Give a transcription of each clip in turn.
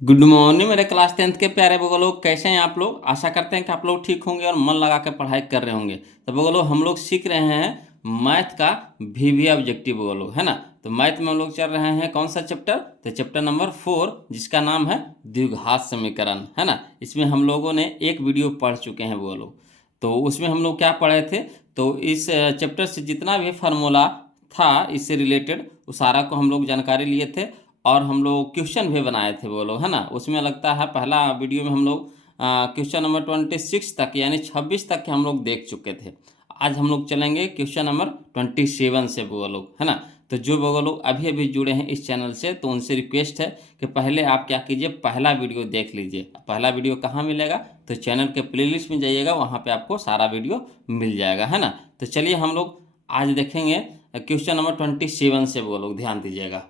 Good morning मेरे class 10th के प्यारे बगल लोग, कैसे हैं आप लोग। आशा करते हैं कि आप लोग ठीक होंगे और मन लगा के पढ़ाई कर रहे होंगे। तो बगल लोग हम लोग सीख रहे हैं मैथ का वीवी ऑब्जेक्टिव बगल लोग, है ना। तो मैथ में हम लोग चल रहे हैं कौन सा चैप्टर, तो चैप्टर नंबर 4 जिसका नाम है द्विघात समीकरण, है ना। इसमें हम लोगों ने एक वीडियो पढ़ चुके हैं बगल लोग। तो उसमें हम लोग क्या पढ़े थे, तो इस चैप्टर से जितना भी फार्मूला था इससे रिलेटेड उस सारा को हम लोग जानकारी लिए थे और हम लोग क्वेश्चन भी बनाए थे वो लोग, है ना। उसमें लगता है पहला वीडियो में हम लोग क्वेश्चन नंबर 26 तक यानी 26 तक के हम लोग देख चुके थे। आज हम लोग चलेंगे क्वेश्चन नंबर 27 से वो लोग, है ना। तो जो वो लोग अभी अभी जुड़े हैं इस चैनल से, तो उनसे रिक्वेस्ट है कि पहले आप क्या कीजिए, पहला वीडियो देख लीजिए। पहला वीडियो कहाँ मिलेगा, तो चैनल के प्लेलिस्ट में जाइएगा, वहाँ पे आपको सारा वीडियो मिल जाएगा, है ना। तो चलिए हम लोग आज देखेंगे क्वेश्चन नंबर 27 से वो लोग, ध्यान दीजिएगा।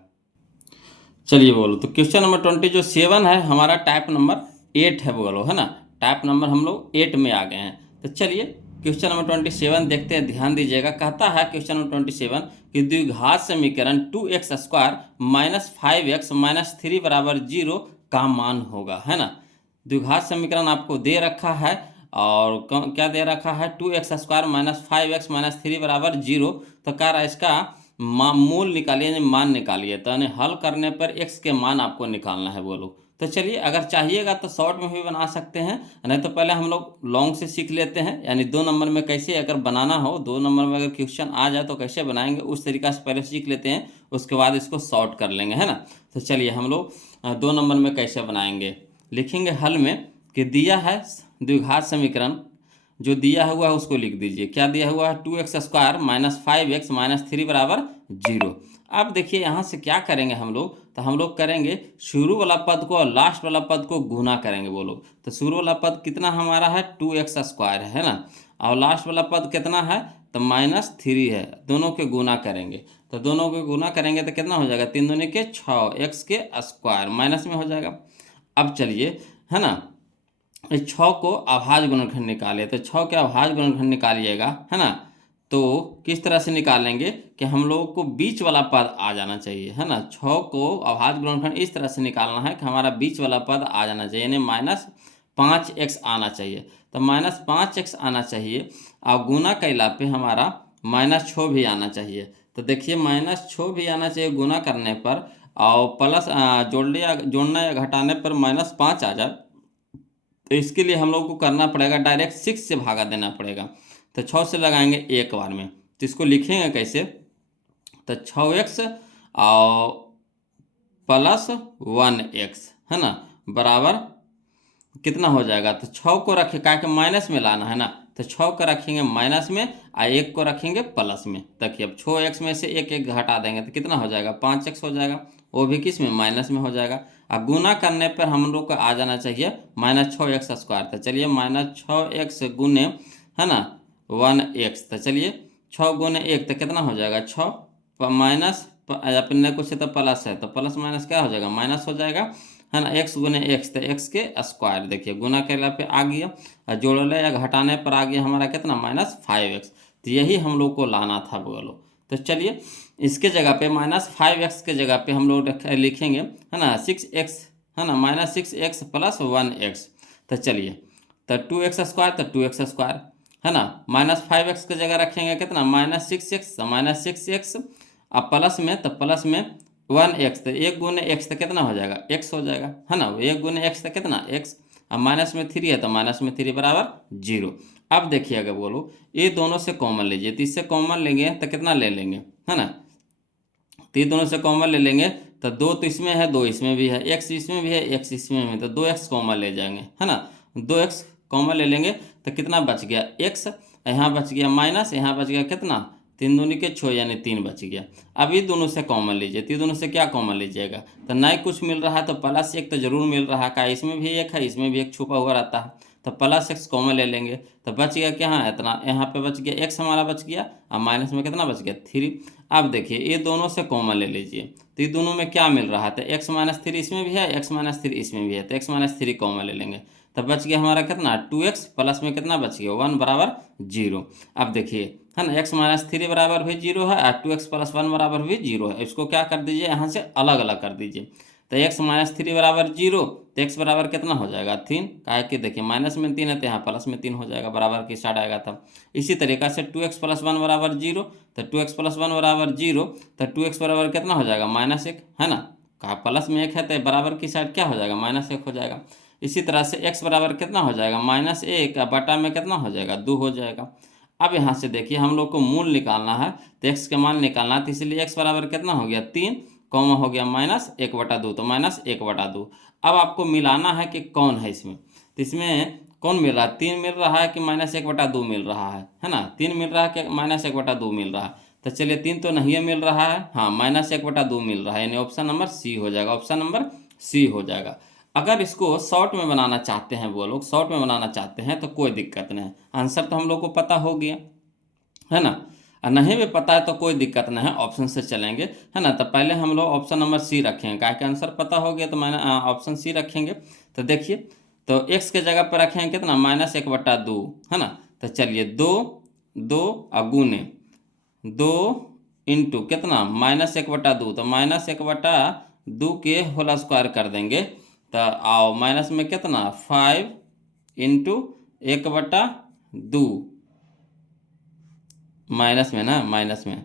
चलिए बोलो, तो क्वेश्चन नंबर 27 है हमारा, टाइप नंबर 8 है बोलो, है ना। टाइप नंबर हम लोग 8 में आ गए हैं। तो चलिए क्वेश्चन नंबर 27 देखते हैं, ध्यान दीजिएगा। कहता है क्वेश्चन नंबर 27 कि द्विघात समीकरण 2x² माइनस 5x माइनस 3 बराबर 0 का मान होगा, है ना। द्विघात समीकरण आपको दे रखा है और क्या दे रखा है, 2x² माइनस 5x माइनस 3 बराबर 0। तो कह रहा है इसका मूल निकालिए यानी मान निकालिए। तो यानी हल करने पर x के मान आपको निकालना है बोलो। तो चलिए अगर चाहिएगा तो शॉर्ट में भी बना सकते हैं, नहीं तो पहले हम लोग लॉन्ग से सीख लेते हैं, यानी 2 नंबर में कैसे अगर बनाना हो, 2 नंबर में अगर क्वेश्चन आ जाए तो कैसे बनाएंगे उस तरीका से पहले सीख लेते हैं, उसके बाद इसको शॉर्ट कर लेंगे, है ना। तो चलिए हम लोग 2 नंबर में कैसे बनाएंगे, लिखेंगे हल में कि दिया है द्विघात समीकरण, जो दिया हुआ है उसको लिख दीजिए। क्या दिया हुआ है, 2x² माइनस 5x माइनस 3 बराबर 0। अब देखिए यहाँ से क्या करेंगे हम लोग, तो हम लोग करेंगे शुरू वाला पद को और लास्ट वाला पद को गुना करेंगे बोलो। तो शुरू वाला पद कितना हमारा है, 2x² है ना, और लास्ट वाला पद कितना है, तो -3 है। दोनों के गुना करेंगे, तो दोनों के गुना करेंगे तो कितना हो जाएगा, 3 दूनी के 6, x के स्क्वायर माइनस में हो जाएगा। अब चलिए, है ना, इस 6 को अभाज्य गुणनखंड निकाले, तो 6 के अभाज्य गुणनखंड निकालिएगा, है ना। तो किस तरह से निकालेंगे कि हम लोगों को बीच वाला पद आ जाना चाहिए, है ना। 6 को अभाज्य गुणनखंड इस तरह से निकालना है कि हमारा बीच वाला पद आ जाना चाहिए, यानी -5x आना चाहिए। तो -5x आना चाहिए और गुना कैला पे हमारा -6 भी आना चाहिए। तो देखिए -6 भी आना चाहिए गुना करने पर, और प्लस जोड़ना या घटाने पर -5 आ जाए। तो इसके लिए हम लोग को करना पड़ेगा, डायरेक्ट 6 से भागा देना पड़ेगा। तो 6 से लगाएंगे एक बार में, तो इसको लिखेंगे कैसे, तो 6x और प्लस 1x, है ना, बराबर कितना हो जाएगा। तो 6 को रखे क्या कि माइनस में लाना है ना, तो 6 को रखेंगे माइनस में और 1 को रखेंगे प्लस में। देखिए अब 6x में से एक एक घटा देंगे तो कितना हो जाएगा, 5x हो जाएगा, वो भी किस में, माइनस में हो जाएगा। अब गुना करने पर हम लोग को आ जाना चाहिए -6x²। तो चलिए -6x गुने, है ना, 1x। तो चलिए 6 गुने 1 तो कितना हो जाएगा, 6 माइनस अपने कुछ तो प्लस है, तो प्लस माइनस क्या हो जाएगा, माइनस हो जाएगा, है ना। x गुने x, तो x के स्क्वायर, देखिए गुना करने पे आ गया और जोड़ने या घटाने पर आ गया हमारा कितना, -5x। तो यही हम लोग को लाना था बोलो। तो चलिए इसके जगह पे -5x के जगह पे हम लोग लिखेंगे, है ना, 6x, है ना, -6x प्लस 1x। तो चलिए तो 2x² तो 2x², है ना, -5x की जगह रखेंगे कितना, -6x, -6x अब प्लस में, तो प्लस में 1x, तो 1 गुने x तो कितना हो जाएगा, x हो जाएगा, है ना। 1 गुने x तो कितना, x। अब माइनस में 3 है तो -3 बराबर 0। अब देखिए अगर बोलो ये दोनों से कॉमन लीजिए, तो इससे कॉमन लेंगे तो कितना ले लेंगे, है ना। तो ये दोनों से कॉमन ले लेंगे, तो 2 तो इसमें है, 2 इसमें भी है, x इसमें भी है, x इसमें भी है, तो 2x कॉमन ले जाएंगे, है ना। 2x कॉमन ले लेंगे तो कितना बच गया, x, यहाँ बच गया माइनस, यहाँ बच गया कितना, 3 दूनी के 6 यानी 3 बच गया। अब ये दोनों से कॉमन लीजिए, तो ये दोनों से क्या कॉमन लीजिएगा, तो नहीं कुछ मिल रहा है तो प्लस 1 तो जरूर मिल रहा है, का इसमें भी 1 है, इसमें भी 1 छुपा हुआ रहता है, तो +x कॉमन ले लेंगे। तो बच गया क्या है, इतना यहाँ पे बच गया x हमारा बच गया, और माइनस में कितना बच गया, 3। अब देखिए ये दोनों से कॉमन ले लीजिए, तो ये दोनों में क्या मिल रहा है, तो x-3 इसमें भी है, x-3 इसमें भी है, तो x-3 कॉमन ले लेंगे। तो बच गया हमारा कितना, 2x प्लस में कितना बच गया, 1 बराबर 0। अब देखिए, है ना, x-3 बराबर भी 0 है और 2x प्लस 1 बराबर भी 0 है। इसको क्या कर दीजिए, यहाँ से अलग अलग कर दीजिए। तो x माइनस 3 बराबर 0, तो x बराबर कितना हो जाएगा 3, काहे कि देखिए माइनस में 3 है तो यहाँ प्लस में 3 हो जाएगा, बराबर की साइड आएगा था। इसी तरीका से 2x प्लस 1 बराबर 0, तो 2x प्लस 1 बराबर 0, तो 2x बराबर कितना हो जाएगा -1, है ना, कहा प्लस में 1 है तो बराबर की साइड क्या हो जाएगा -1 हो जाएगा। इसी तरह से x बराबर कितना हो जाएगा -1 बटा में कितना हो जाएगा 2 हो जाएगा। अब यहाँ से देखिए हम लोग को मूल निकालना है, तो x के मान निकालना है, तो इसलिए x बराबर कितना हो गया 3, कॉमा हो गया -1/2, तो -1/2। अब आपको मिलाना है कि कौन है इसमें, तो इसमें कौन मिल रहा है, 3 मिल रहा है कि -1/2 मिल रहा है ना, 3 मिल रहा है कि -1/2 मिल रहा है। तो चलिए 3 तो नहीं मिल रहा है, हाँ -1/2 मिल रहा है, यानी ऑप्शन नंबर सी हो जाएगा, ऑप्शन नंबर सी हो जाएगा। अगर इसको शॉर्ट में बनाना चाहते हैं, वो लोग शॉर्ट में बनाना चाहते हैं तो कोई दिक्कत नहीं, आंसर तो हम लोग को पता हो गया, है ना, और नहीं भी पता है तो कोई दिक्कत नहीं है, ऑप्शन से चलेंगे, है ना। तो पहले हम लोग ऑप्शन नंबर सी रखेंगे, क्या कि आंसर पता हो गया तो मैंने ऑप्शन सी रखेंगे। तो देखिए, तो x के जगह पर रखेंगे कितना -1/2, है ना। तो चलिए 2 2 और गुने 2 इंटू कितना -1/2, तो -1/2 के होल स्क्वायर कर देंगे, तो आओ माइनस में कितना 5 इंटू 1/2, माइनस में ना, माइनस में,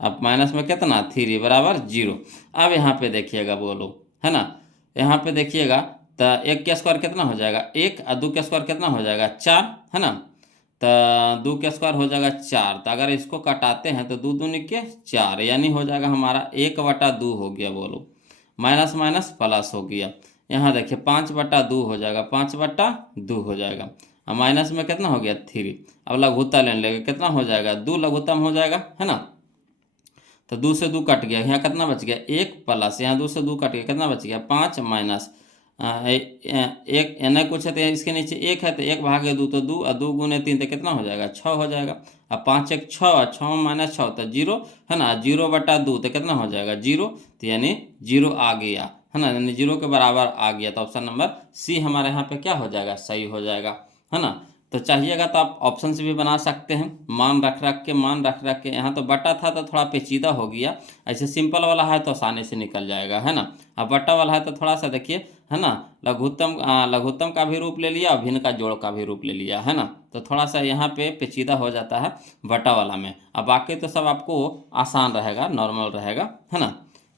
अब माइनस में कितना 3 बराबर 0। अब यहाँ पे देखिएगा बोलो, है ना, यहाँ पे देखिएगा तो 1 का स्क्वायर कितना हो जाएगा 1, और 2 का स्क्वायर कितना हो जाएगा 4, है ना। तो 2 का स्क्वायर हो जाएगा 4, तो अगर इसको कटाते हैं तो 2 दूनी के 4, यानी हो जाएगा हमारा 1/2 हो गया, बोलो माइनस माइनस प्लस हो गया। यहाँ देखिए 5/2 हो जाएगा, 5/2 हो जाएगा, और माइनस में कितना हो गया 3। अब लघुत्तम लेने लगे, कितना हो जाएगा 2 लघुत्तम हो जाएगा, है ना। तो 2 से 2 कट गया, यहाँ कितना बच गया 1 प्लस, यहाँ 2 से 2 कट गया, कितना बच गया 5 माइनस 1, नहीं कुछ है तो इसके नीचे 1 है तो 1/2 तो 2, और 2 गुने 3 तो कितना हो जाएगा 6 हो जाएगा, अब 5 1 6, 6 माइनस 6 तो 0, है ना, 0/2 तो कितना हो जाएगा 0, तो यानी 0 आ गया, है ना, यानी 0 के बराबर आ गया। तो ऑप्शन नंबर सी हमारे यहाँ पे क्या हो जाएगा, सही हो जाएगा, है ना। तो चाहिएगा तो आप ऑप्शन से भी बना सकते हैं, मान रख रख के, यहाँ तो बटा था तो थोड़ा पेचीदा हो गया, ऐसे सिंपल वाला है तो आसानी से निकल जाएगा, है ना। अब बटा वाला है तो थोड़ा सा देखिए, है ना, लघुत्तम का भी रूप ले लिया और भिन्न का जोड़ का भी रूप ले लिया, है ना, तो थोड़ा सा यहाँ पे पेचीदा हो जाता है बटा वाला में। अब बाकी तो सब आपको आसान रहेगा, नॉर्मल रहेगा, है ना।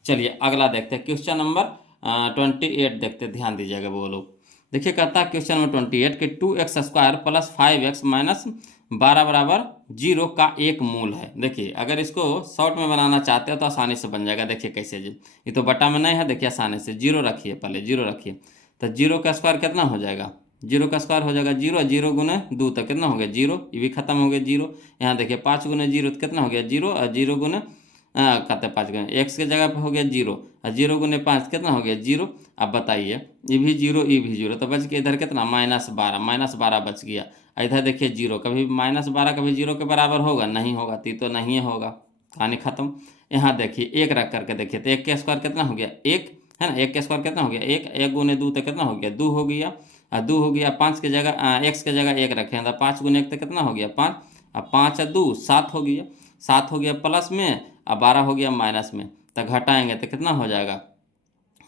चलिए अगला देखते हैं, क्वेश्चन नंबर 28 देखते, ध्यान दीजिएगा वो लोग। देखिए कहता है क्वेश्चन नंबर 28 कि 2x² प्लस 5x माइनस 12 बराबर 0 का एक मूल है। देखिए अगर इसको शॉर्ट में बनाना चाहते हो तो आसानी से बन जाएगा, देखिए कैसे जी, ये तो बटा में नहीं है, देखिए आसानी से 0 रखिए, पहले 0 रखिए, तो 0 का स्क्वायर कितना हो जाएगा, 0 का स्क्वायर हो जाएगा 0, 0 गुने 2 तो कितना हो गया 0, ये भी खत्म हो गया 0। यहाँ देखिए 5 गुने 0 तो कितना हो गया 0, और 0 गुने कहते 5 गुने x के जगह पे हो गया 0, और 0 गुने 5 कितना हो गया 0। अब बताइए ये भी 0 ये भी 0, तो बच गया इधर कितना -12 बच गया। इधर देखिए 0, कभी -12 कभी 0 के बराबर होगा, नहीं होगा, तो नहीं होगा, कहानी खत्म। यहाँ देखिए 1 रख करके देखिए, तो 1 का स्क्वायर कितना हो गया 1, है ना, 1 का स्क्वायर कितना हो गया 1, 1 गुने 2 तो कितना हो गया 2 हो गया, और 2 हो गया, 5 के जगह x के जगह 1 रखें तो 5 गुने 1 तो कितना हो गया 5, अब 5 और 2 7 हो गया, 7 हो गया प्लस में, अब 12 हो गया माइनस में, तो घटाएंगे तो कितना हो जाएगा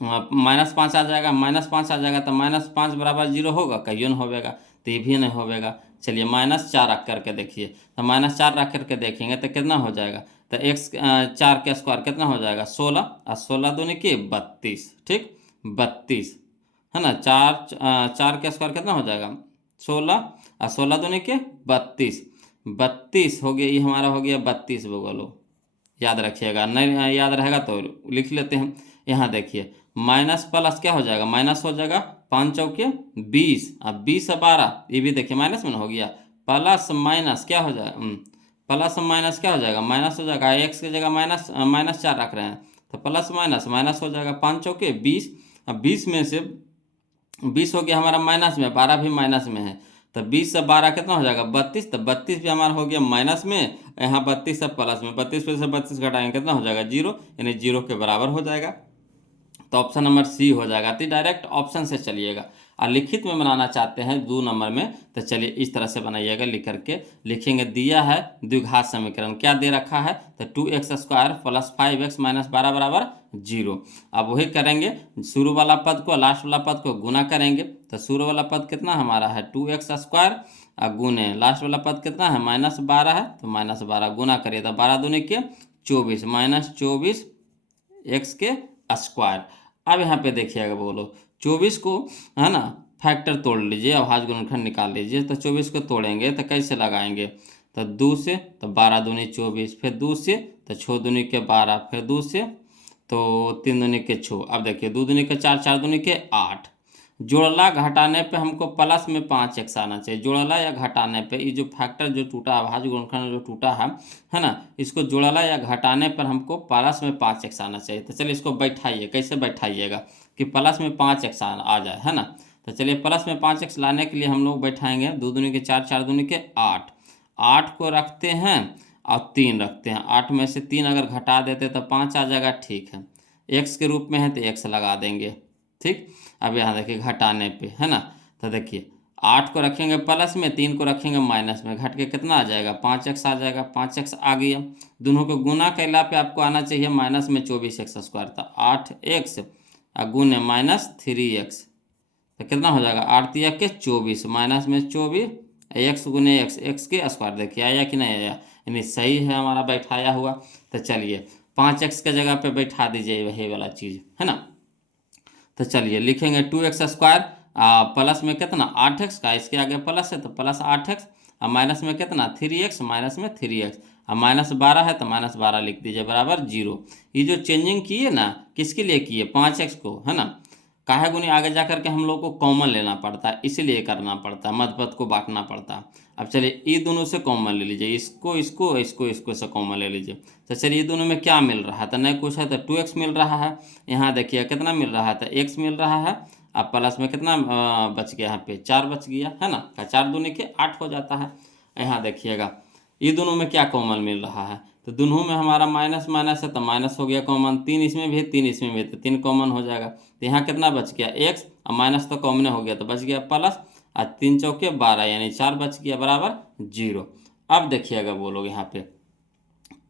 -5 आ जाएगा, -5 आ जाएगा, तो -5 बराबर 0 होगा, कहियो न होगा, तो ये भी नहीं होगा। चलिए -4 रख करके देखिए, तो -4 रख करके देखेंगे तो कितना हो जाएगा, तो 4 का स्क्वायर कितना हो जाएगा 16, और 16 दूनी के 32, ठीक 32, है ना, 4 का स्क्वायर कितना हो जाएगा 16, और 16 दूनी के 32, 32 हो गया, ये हमारा हो गया 32 बोलो, याद रखिएगा, नहीं याद रहेगा तो लिख लेते हैं। यहाँ देखिए माइनस प्लस क्या हो जाएगा, माइनस हो जाएगा 5 चौके 20, अब 20 से 12 ये भी देखिए माइनस में हो गया, प्लस माइनस क्या हो जाएगा, प्लस माइनस क्या हो जाएगा माइनस हो जाएगा, x की जगह -4 रख रहे हैं तो प्लस माइनस माइनस हो जाएगा, 5 चौके 20, अब 20 में से 20 हो गया हमारा माइनस में, 12 भी माइनस में है, तो 20 से 12 कितना हो जाएगा 32, तो 32 भी हमारा हो गया माइनस में, यहाँ 32 से प्लस में, 32 पे से 32 घटाएंगे कितना हो जाएगा 0, यानी 0 के बराबर हो जाएगा। तो ऑप्शन नंबर सी हो जाएगा। तो डायरेक्ट ऑप्शन से चलिएगा। और लिखित में बनाना चाहते हैं 2 नंबर में, तो चलिए इस तरह से बनाइएगा। लिख करके लिखेंगे, दिया है द्विघात समीकरण, क्या दे रखा है, तो 2x² + 5x - 12 बराबर 0। अब वही करेंगे, शुरू वाला पद को लास्ट वाला पद को गुना करेंगे। तो शुरू वाला पद कितना हमारा है 2x² और गुने लास्ट वाला पद कितना है -12 है, तो -12 गुना करिए तो 12 दूनी के 24 -24 x के स्क्वायर। अब यहाँ पे देखिएगा बोलो 24 को है ना फैक्टर तोड़ लीजिए, अभाज्य गुणनखंड निकाल लीजिए। तो 24 को तोड़ेंगे तो कैसे लगाएंगे, तो 2 से, तो 12 दूनी 24, फिर 2 से तो 6 दूनी के 12, फिर 2 से तो 3 दूनी के 6। अब देखिए 2 दूनी के 4, 4 दूनी के 8। जोड़ला घटाने पे हमको प्लस में 5x आना चाहिए। जोड़ला या घटाने पे ये जो फैक्टर जो टूटा, अभाज्य गुणनखंड जो टूटा है ना, इसको जोड़ला या घटाने पर हमको प्लस में 5x आना चाहिए। तो चलिए इसको बैठाइए, कैसे बैठाइएगा कि प्लस में 5x आ जाए, है ना। तो चलिए प्लस में 5x लाने के लिए हम लोग बैठाएंगे 2 दूनी के 4, 4 दूनी के 8। 8 को रखते हैं और 3 रखते हैं। 8 में से 3 अगर घटा देते तो 5 आ जाएगा, ठीक है। x के रूप में है तो x लगा देंगे, ठीक। अब यहाँ देखिए घटाने पे, है ना, तो देखिए 8 को रखेंगे प्लस में, 3 को रखेंगे माइनस में, घट के कितना आ जाएगा 5x आ जाएगा। 5x आ गया। दोनों को गुना कैला पे आपको आना चाहिए माइनस में 24x²। तो 8x और गुने -3x, तो कितना हो जाएगा 8 तिया के 24 माइनस में 24 x गुने x के स्क्वायर। देखिए आया कि नहीं आया, यानी सही है हमारा बैठाया हुआ। तो चलिए 5x के जगह पे बैठा दीजिए वही वाला चीज़, है ना। तो चलिए लिखेंगे 2x² प्लस में कितना 8x का, इसके आगे प्लस है तो प्लस 8x, और माइनस में कितना 3x, माइनस में 3x, और -12 है तो -12 लिख दीजिए बराबर 0। ये जो चेंजिंग किए ना, किसके लिए किए 5x को, है ना। काहे गुनी आगे जा करके हम लोग को कॉमन लेना पड़ता है, इसीलिए करना पड़ता है, मध्य को बांटना पड़ता है। अब चलिए ये दोनों से कॉमन ले लीजिए, इसको इसको इसको इसको से कॉमन ले लीजिए। तो चलिए ये दोनों में क्या मिल रहा है, तो नहीं कुछ है तो 2x मिल रहा है। यहाँ देखिए कितना मिल रहा है, तो x मिल रहा है। अब प्लस में कितना बच गया, यहाँ पे 4 बच गया, है ना। 4 दूनी के 8 हो जाता है। यहाँ देखिएगा ये दोनों में क्या कॉमन मिल रहा है, तो दोनों में हमारा माइनस माइनस है तो माइनस हो गया कॉमन। 3 इसमें भी है 3 इसमें भी है तो 3 कॉमन हो जाएगा। तो यहाँ कितना बच गया x, और माइनस तो कॉमन हो गया तो बच गया प्लस, और 3 चौके 12 यानी 4 बच गया बराबर 0। अब देखिएगा वो लोग यहाँ पे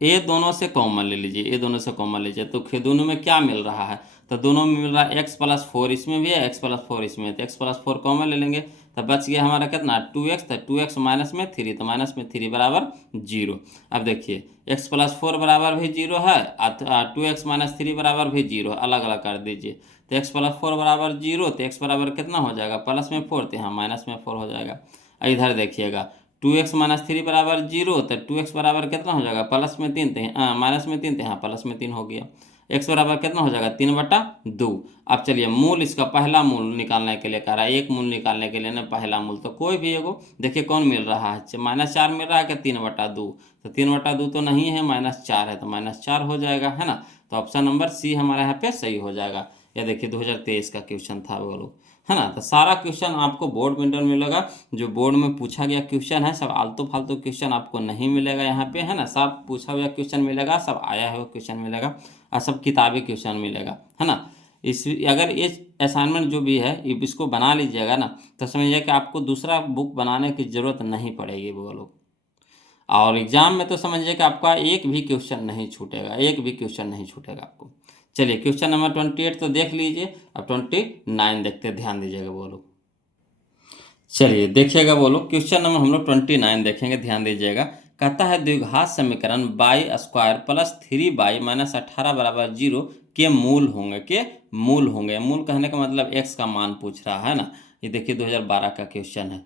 ये दोनों से कॉमन ले लीजिए, ये दोनों से कॉमन लीजिए तो दोनों में क्या मिल रहा है, तो दोनों में मिल रहा है x + 4 इसमें भी है, x + 4 इसमें है, तो x + 4 कॉमन ले लेंगे तो बच गया हमारा कितना 2x, तो 2x माइनस में 3 तो माइनस में 3 बराबर 0। अब देखिए x + 4 बराबर भी 0 है और 2x - 3 बराबर भी 0, अलग अलग कर दीजिए। तो x + 4 बराबर 0, तो x बराबर कितना हो जाएगा प्लस में 4, तो यहाँ माइनस में 4 हो जाएगा। इधर देखिएगा 2x - 3 बराबर 0, तो 2x बराबर कितना हो जाएगा प्लस में 3, तो माइनस में 3, तो यहाँ प्लस में 3 हो गया। x बराबर कितना हो जाएगा 3/2। अब चलिए मूल इसका पहला मूल निकालने के लिए कह रहा है, एक मूल निकालने के लिए ना पहला मूल, तो कोई भी एगो देखिए कौन मिल रहा है, -4 मिल रहा है कि 3/2, तो 3/2 तो नहीं है, -4 है तो -4 हो जाएगा, है ना। तो ऑप्शन नंबर सी हमारा यहाँ पे सही हो जाएगा। यह देखिए 2023 का क्वेश्चन था वो लोग, है ना। तो सारा क्वेश्चन आपको बोर्ड में मिलेगा, जो बोर्ड में पूछा गया क्वेश्चन है, सब आलतू फालतू क्वेश्चन आपको नहीं मिलेगा यहाँ पे, है ना। सब पूछा हुआ क्वेश्चन मिलेगा, सब आया हुआ क्वेश्चन मिलेगा, और सब किताबी क्वेश्चन मिलेगा, है ना। इस अगर ये असाइनमेंट जो भी है इसको बना लीजिएगा ना, तो समझिए कि आपको दूसरा बुक बनाने की ज़रूरत नहीं पड़ेगी वो लोग। और एग्जाम में तो समझिए कि आपका एक भी क्वेश्चन नहीं छूटेगा, एक भी क्वेश्चन नहीं छूटेगा आपको। चलिए क्वेश्चन नंबर 28 तो देख लीजिए, अब 29 देखते हैं, ध्यान दीजिएगा वो लोग। चलिए देखिएगा वो लोग, क्वेश्चन नंबर हम लोग 29 देखेंगे, ध्यान दीजिएगा। कहता है द्विघात समीकरण y² + 3y - 18 बराबर 0 के मूल होंगे। मूल कहने का मतलब x का मान पूछ रहा है ना। ये देखिए 2012 का क्वेश्चन है।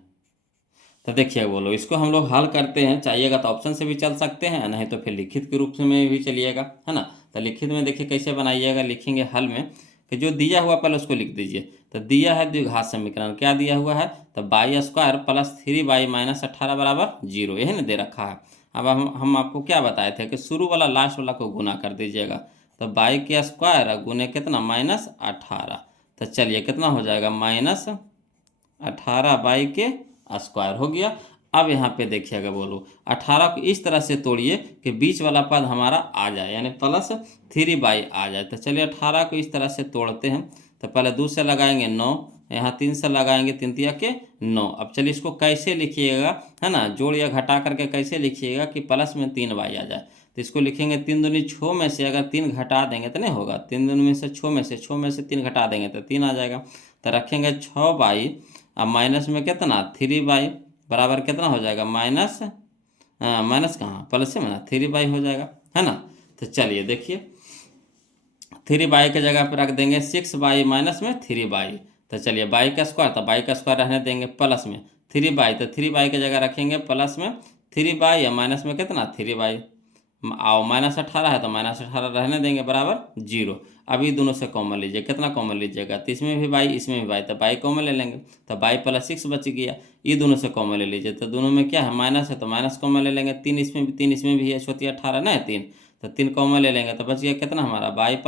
तो देखिए बोलो इसको हम लोग हल करते हैं, चाहिएगा तो ऑप्शन से भी चल सकते हैं, नहीं तो फिर लिखित के रूप में भी चलिएगा, है ना। तो लिखित में देखिए कैसे बनाइएगा, लिखेंगे हल में कि जो दिया हुआ पहले उसको लिख दीजिए। तो दिया है द्विघात समीकरण, क्या दिया हुआ है, तो y² + 3y - 18 बराबर 0, यही ना दे रखा है। अब हम आपको क्या बताए थे कि शुरू वाला लास्ट वाला को गुना कर दीजिएगा, तो y² गुने कितना -18, तो चलिए कितना हो जाएगा -18 y² हो गया। अब यहाँ पे देखिएगा बोलो 18 को इस तरह से तोड़िए कि बीच वाला पद हमारा आ जाए, यानी +3/, आ जाए। तो चलिए 18 को इस तरह से तोड़ते हैं। तो पहले 2 से लगाएंगे 9, यहाँ 3 से लगाएंगे, 3 तिया के 9। अब चलिए इसको कैसे लिखिएगा, है ना, जोड़ या घटा करके कैसे लिखिएगा कि प्लस में 3/, आ जाए। तो इसको लिखेंगे 3 दूनी 6 में से अगर 3 घटा देंगे तो नहीं होगा, 3 दूनी में से 6 में से 3 घटा देंगे तो 3 आ जाएगा। तो रखेंगे 6/, अब माइनस में कितना 3/, बराबर कितना हो जाएगा माइनस, माइनस कहाँ, प्लस से माइनस 3/, हो जाएगा, है ना। तो चलिए देखिए 3/, के जगह पर रख देंगे 6/, माइनस में 3/। तो चलिए बाई का स्क्वायर, तो बाई का स्क्वायर रहने देंगे प्लस में 3/, तो 3/, की जगह रखेंगे प्लस में 3/, या माइनस में कितना 3/, और -18 है तो -18 रहने देंगे, बराबर 0। अभी दोनों से कॉमन लीजिए, कितना कॉमन लीजिएगा, तो इसमें भी बाई इसमें भी बाई, तो बाई कॉमन ले लेंगे, तो बाई + 6 बच गया। ये दोनों से कॉमन ले लीजिए, तो दोनों में क्या है माइनस है तो माइनस कॉमन ले लेंगे, 3 इसमें भी है, छोटी 18 ना है 3, तो 3 कॉमन ले लेंगे, तो बच गया कितना हमारा बाई +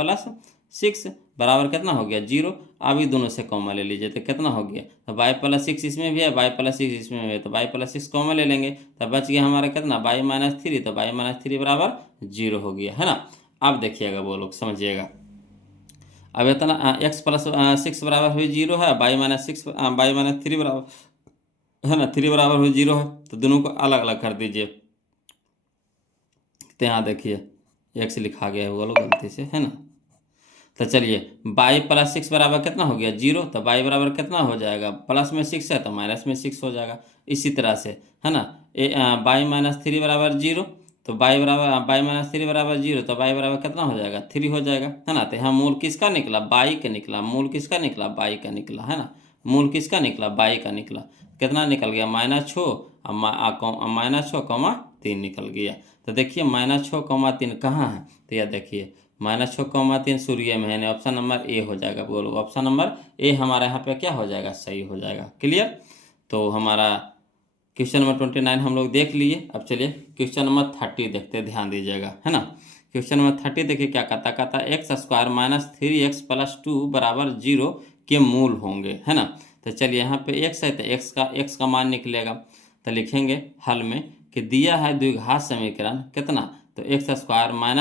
6, बराबर कितना हो गया 0। अभी दोनों से कॉमन ले लीजिए, तो कितना हो गया, तो बाई + 6 इसमें भी है, बाई + 6 इसमें भी है, तो बाई + 6 कॉमन ले लेंगे, तो बच गया हमारा कितना बाई -3, तो बाई -3 बराबर 0 हो गया, है ना। अब देखिएगा वो लोग समझिएगा, अब इतना x + 6 बराबर हुई 0 है, बाई -3 बराबर, है ना, 3 बराबर हुई 0 है, तो दोनों को अलग अलग कर दीजिए। तो यहाँ देखिए x लिखा गया है वो लोग गलती से, है ना। तो चलिए बाई + 6 बराबर कितना हो गया 0, तो बाई बराबर कितना हो जाएगा, प्लस में 6 है तो माइनस में 6 हो जाएगा। इसी तरह से, है ना, बाई -3 बराबर 0, तो बाई -3 बराबर 0, तो बाई बराबर कितना हो जाएगा 3 हो जाएगा, है ना। तो यहाँ मूल किसका निकला, बाई का निकला, मूल किसका निकला, बाई का निकला, है ना, मूल किसका निकला, बाई का निकला। कितना निकल गया -6,3 निकल गया। तो देखिए -6,3 कहाँ है, तो यह देखिए -6,3 सूर्य में है, यानी ऑप्शन नंबर ए हो जाएगा। बोलो ऑप्शन नंबर ए हमारा यहाँ पे क्या हो जाएगा, सही हो जाएगा। क्लियर। तो हमारा क्वेश्चन नंबर 29 हम लोग देख लिए। अब चलिए क्वेश्चन नंबर 30 देखते हैं, ध्यान दीजिएगा, है ना। क्वेश्चन नंबर 30 देखिए क्या कहता x² - 3x + 2 बराबर 0 के मूल होंगे, है ना। तो चलिए यहाँ पे x है तो x का मान निकलेगा, तो लिखेंगे हल में कि दिया है द्विघात समीकरण कितना, तो x²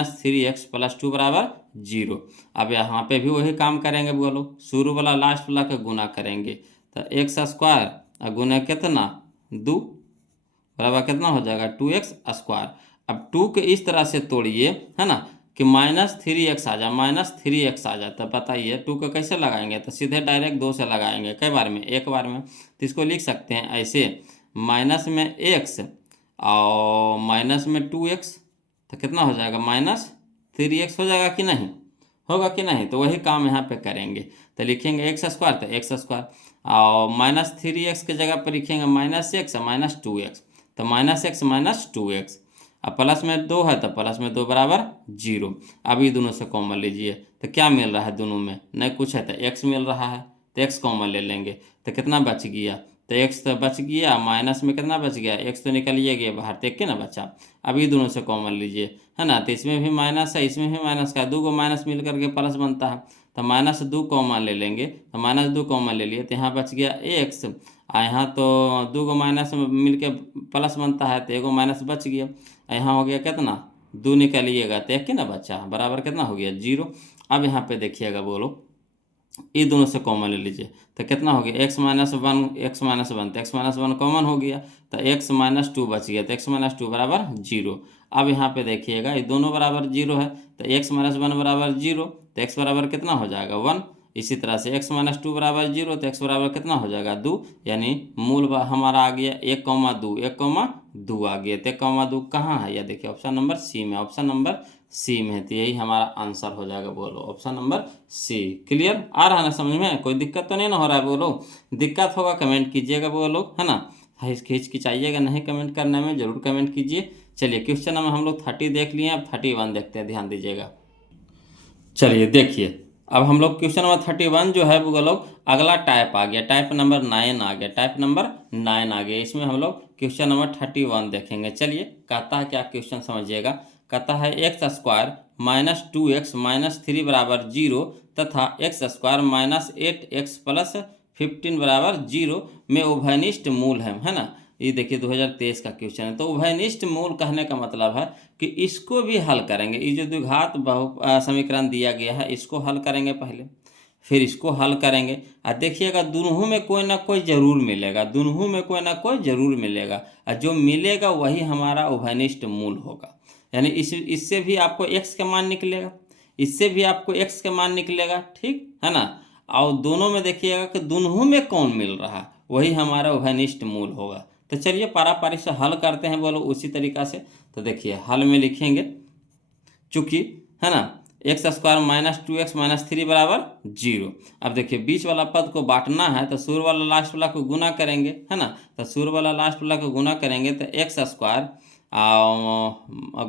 - 3x + 2 बराबर 0। अब यहाँ पे भी वही काम करेंगे, बोलो शुरू वाला लास्ट वाला का गुना करेंगे, तो x² गुना कितना 2 बराबर कितना हो जाएगा 2x²। अब 2 के इस तरह से तोड़िए, है ना, कि -3x आ जाए, -3x आ जाए, तो बताइए 2 को कैसे लगाएंगे, तो सीधे डायरेक्ट 2 से लगाएंगे, कई बार में, एक बार में। तो इसको लिख सकते हैं ऐसे, माइनस में x और माइनस में 2x, तो कितना हो जाएगा -3x हो जाएगा कि नहीं, होगा कि नहीं। तो वही काम यहाँ पे करेंगे, तो लिखेंगे x² तो x² और -3x के जगह पर लिखेंगे -x -2x, तो -x -2x। अब प्लस में 2 है तो प्लस में 2 बराबर 0। अभी दोनों से कॉमन लीजिए, तो क्या मिल रहा है दोनों में, नहीं कुछ है तो x मिल रहा है, तो x कॉमन ले लेंगे, तो कितना बच गया, तो x तो बच गया, माइनस में कितना बच गया, x तो निकलिए गया बाहर, तो एक ना बचा। अभी दोनों से कॉमन लीजिए, है ना, तो इसमें भी माइनस है, इसमें भी माइनस का, 2 को माइनस मिल करके प्लस बनता है, तो -2 कॉमन ले लेंगे, तो -2 कॉमन ले लिए, तो यहाँ बच गया x, यहाँ तो 2 को माइनस मिल के प्लस बनता है, तो 1 माइनस बच गया, यहाँ हो गया कितना 2 निकालिएगा तो 1 ना बचा, बराबर कितना हो गया 0। अब यहाँ पे देखिएगा, बोलो ये दोनों से कॉमन ले लीजिए, तो कितना हो गया x - 1 तो x - 1 कॉमन हो गया, तो x - 2 बच गया, तो x - 2 बराबर 0। अब यहाँ पे देखिएगा ये दोनों बराबर 0 है, तो x - 1 बराबर 0, तो x बराबर कितना हो जाएगा 1। इसी तरह से x - 2 बराबर 0, तो x बराबर कितना हो जाएगा 2, यानी मूल हमारा आ गया 1,2 1,2 आ गया, तो 1,2 कहाँ है, यह देखिए ऑप्शन नंबर सी में, ऑप्शन नंबर सी में है, तो यही हमारा आंसर हो जाएगा। बोलो ऑप्शन नंबर सी। क्लियर, आ रहा है ना समझ में, कोई दिक्कत तो नहीं ना हो रहा है, बोलो दिक्कत होगा कमेंट कीजिएगा, बोलो, है ना, हिचकिचाइएगा नहीं कमेंट करने में, जरूर कमेंट कीजिए। चलिए क्वेश्चन नंबर हम लोग 30 देख लिए, अब 31 देखते हैं, ध्यान दीजिएगा। चलिए देखिए अब हम लोग क्वेश्चन नंबर 31 जो है वो लोग अगला टाइप आ गया, टाइप नंबर 9 आ गया, टाइप नंबर 9 आ गया। इसमें हम लोग क्वेश्चन नंबर 31 देखेंगे। चलिए कहता है क्या क्वेश्चन समझिएगा, कहता है x² - 2x - 3 बराबर 0 तथा x² - 8x + 15 बराबर 0 में उभयनिष्ठ मूल है ना। ये देखिए 2023 का क्वेश्चन है। तो उभयनिष्ठ मूल कहने का मतलब है कि इसको भी हल करेंगे। ये जो द्विघात समीकरण दिया गया है इसको हल करेंगे पहले, फिर इसको हल करेंगे। और देखिएगा दोनों में कोई ना कोई जरूर मिलेगा, दोनों में कोई ना कोई जरूर मिलेगा, और जो मिलेगा वही हमारा उभयनिष्ठ मूल होगा। यानी इससे भी आपको x का मान निकलेगा, इससे भी आपको x का मान निकलेगा, ठीक है ना। और दोनों में देखिएगा कि दोनों में कौन मिल रहा है वही हमारा उभयनिष्ठ मूल होगा। तो चलिए पारापारी से हल करते हैं बोलो उसी तरीका से। तो देखिए हल में लिखेंगे, चूंकि है ना x square minus 2x minus 3 बराबर 0। अब देखिए बीच वाला पद को बांटना है तो शुरू वाला लास्ट वाला को गुना करेंगे, है ना। तो शुरू वाला लास्ट वाला को गुना करेंगे तो एक्स स्क्वायर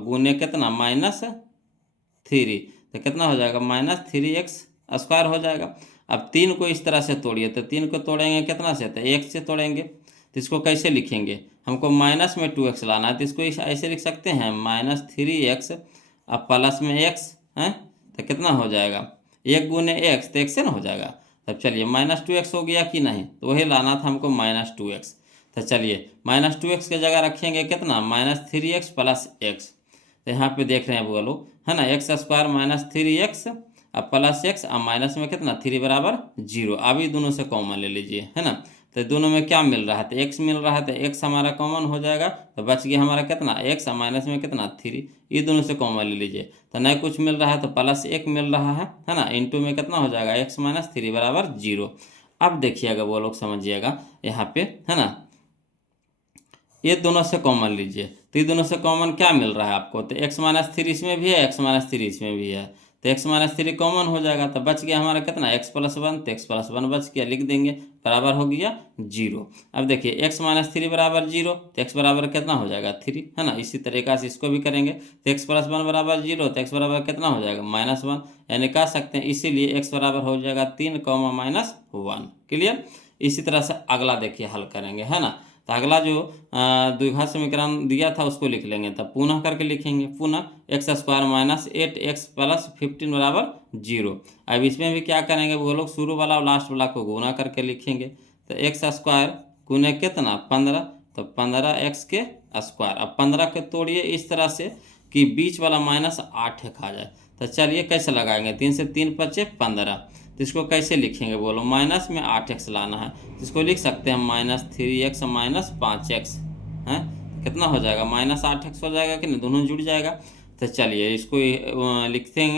गुने कितना -3, तो कितना हो जाएगा -3x स्क्वायर हो जाएगा। अब 3 को इस तरह से तोड़िए, तो 3 को तोड़ेंगे कितना से, तो 1 से तोड़ेंगे। तो इसको कैसे लिखेंगे, हमको माइनस में 2x लाना है, तो इसको ऐसे लिख सकते हैं -3x अब प्लस में x है, तो कितना हो जाएगा 1 गुने x, तो x से ना हो जाएगा। तब चलिए -2x हो गया कि नहीं, तो वही लाना था हमको -2x। तो चलिए -2x की जगह रखेंगे कितना -3x प्लस x। तो यहाँ पे देख रहे हैं वो लोग, है ना, एक्स स्क्वायर -3x अब प्लस x अब माइनस में कितना 3 बराबर 0। अब ये दोनों से कॉमन ले लीजिए, है ना। तो दोनों में क्या मिल रहा है, तो x मिल रहा है, तो x हमारा कॉमन हो जाएगा, तो बच गया हमारा कितना x और माइनस में कितना 3। ये दोनों से कॉमन ले लीजिए, तो नहीं कुछ मिल रहा है तो प्लस 1 मिल रहा है ना। इंटू में कितना हो जाएगा x माइनस 3 बराबर 0। अब देखिएगा वो लोग समझिएगा यहाँ पे, है ना, ये दोनों से कॉमन लीजिए, तो ये दोनों से कॉमन क्या मिल रहा है आपको, तो x माइनस 3 इसमें भी है, x माइनस 3 इसमें भी है, तो x माइनस 3 कॉमन हो जाएगा, तो बच गया हमारा कितना x प्लस 1, तो x प्लस 1 बच गया, लिख देंगे बराबर हो गया 0। अब देखिए x माइनस 3 बराबर 0, तो x बराबर कितना हो जाएगा 3, है ना। इसी तरीका से इसको भी करेंगे, तो x प्लस 1 बराबर 0, तो x बराबर कितना हो जाएगा -1, यानी कह सकते हैं इसीलिए x बराबर हो जाएगा 3 -1। क्लियर। इसी तरह से अगला देखिए हल करेंगे, है ना। तो अगला जो द्विघात समीकरण दिया था उसको लिख लेंगे, तब पुनः करके लिखेंगे, पुनः एक्स स्क्वायर -8x प्लस 15 बराबर 0। अब इसमें भी क्या करेंगे वो लोग, शुरू वाला और लास्ट वाला को गुना करके लिखेंगे, तो एक्स स्क्वायर गुने कितना 15, तो 15x के स्क्वायर। अब 15 के तोड़िए इस तरह से कि बीच वाला -8 खा जाए। तो चलिए कैसे लगाएंगे, 3 से 3 बचे 15, तो इसको कैसे लिखेंगे बोलो, माइनस में 8x लाना है, तो इसको लिख सकते हैं -3x -5x है, कितना हो जाएगा -8x हो जाएगा कि नहीं, दोनों जुड़ जाएगा। तो चलिए इसको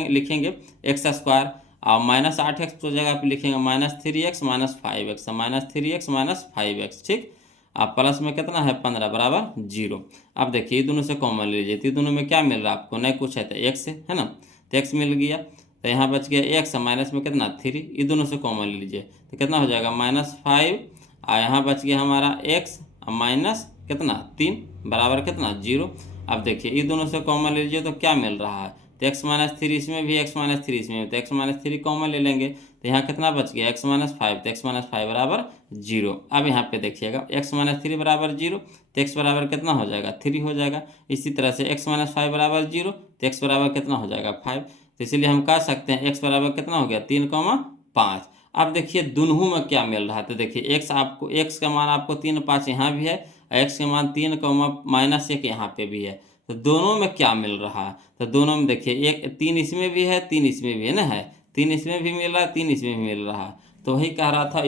लिखेंगे एक्स स्क्वायर और -8x को जगह पे लिखेंगे -3x -5x, -3x -5x, ठीक। अब प्लस में कितना है 15 बराबर 0। अब देखिए ये दोनों से कॉमन लीजिए, तो दोनों में क्या मिल रहा है आपको, नहीं कुछ है तो x है ना, तो x मिल गया, तो यहाँ बच गया x माइनस में कितना 3, ये दोनों से कॉमन ले लीजिए, तो कितना हो जाएगा -5, और यहाँ बच गया हमारा x माइनस कितना 3 बराबर कितना 0। अब देखिए ये दोनों से कॉमन ले लीजिए तो क्या मिल रहा है, तो x माइनस 3 इसमें भी, x माइनस 3 इसमें भी, तो x माइनस 3 कॉमन ले लेंगे, तो यहाँ कितना बच गया x माइनस 5, तो x माइनस 5 बराबर 0। अब यहाँ पे देखिएगा x माइनस 3 बराबर 0, तो x बराबर कितना हो जाएगा 3 हो जाएगा। इसी तरह से x माइनस 5 बराबर 0, तो x बराबर कितना हो जाएगा 5, तो इसलिए हम कह सकते हैं x बराबर कितना हो गया 3,5। अब देखिए दोनों में क्या मिल रहा है, तो देखिए x का मान आपको 3 5 यहाँ भी है, x का मान 3 -1 यहाँ पे भी है, तो दोनों में क्या मिल रहा है, तो दोनों में देखिए 3 इसमें भी है 3 इसमें भी है ना, है 3 इसमें भी मिल रहा है 3 इसमें भी मिल रहा है। तो वही कह रहा था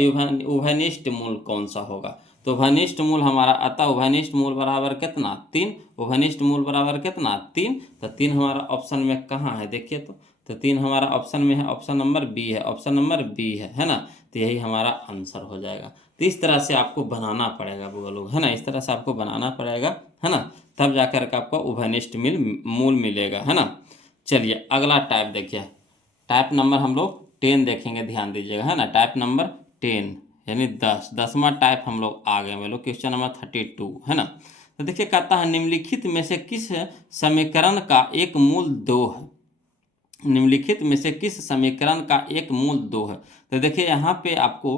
उभयनिष्ठ मूल कौन सा होगा, तो उभयनिष्ठ मूल हमारा अतः उभयनिष्ठ मूल बराबर कितना 3, उभयनिष्ठ मूल बराबर कितना 3, तो 3 हमारा ऑप्शन में कहाँ है देखिए, तो 3 हमारा ऑप्शन में है, ऑप्शन नंबर बी है, ऑप्शन नंबर बी है ना। तो यही हमारा आंसर हो जाएगा। तो इस तरह से आपको बनाना पड़ेगा वो लोग, है ना, इस तरह से आपको बनाना पड़ेगा, है ना, तब जाकर के आपको उभयनिष्ठ मूल मिलेगा, है ना। चलिए अगला टाइप देखिए, टाइप नंबर हम लोग 10 देखेंगे, ध्यान दीजिएगा, है ना, टाइप नंबर 10 यानी 10वां टाइप हम लोग आ गए, बोलो क्वेश्चन नंबर 32, है ना। तो देखिए कहता है निम्नलिखित में से किस समीकरण का एक मूल 2 है, निम्नलिखित में से किस समीकरण का एक मूल 2 है। तो देखिए यहाँ पे आपको,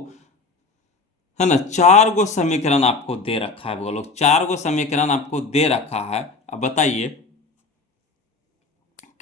है ना, 4 गो समीकरण आपको दे रखा है, वो लोग 4 गो समीकरण आपको दे रखा है। अब बताइए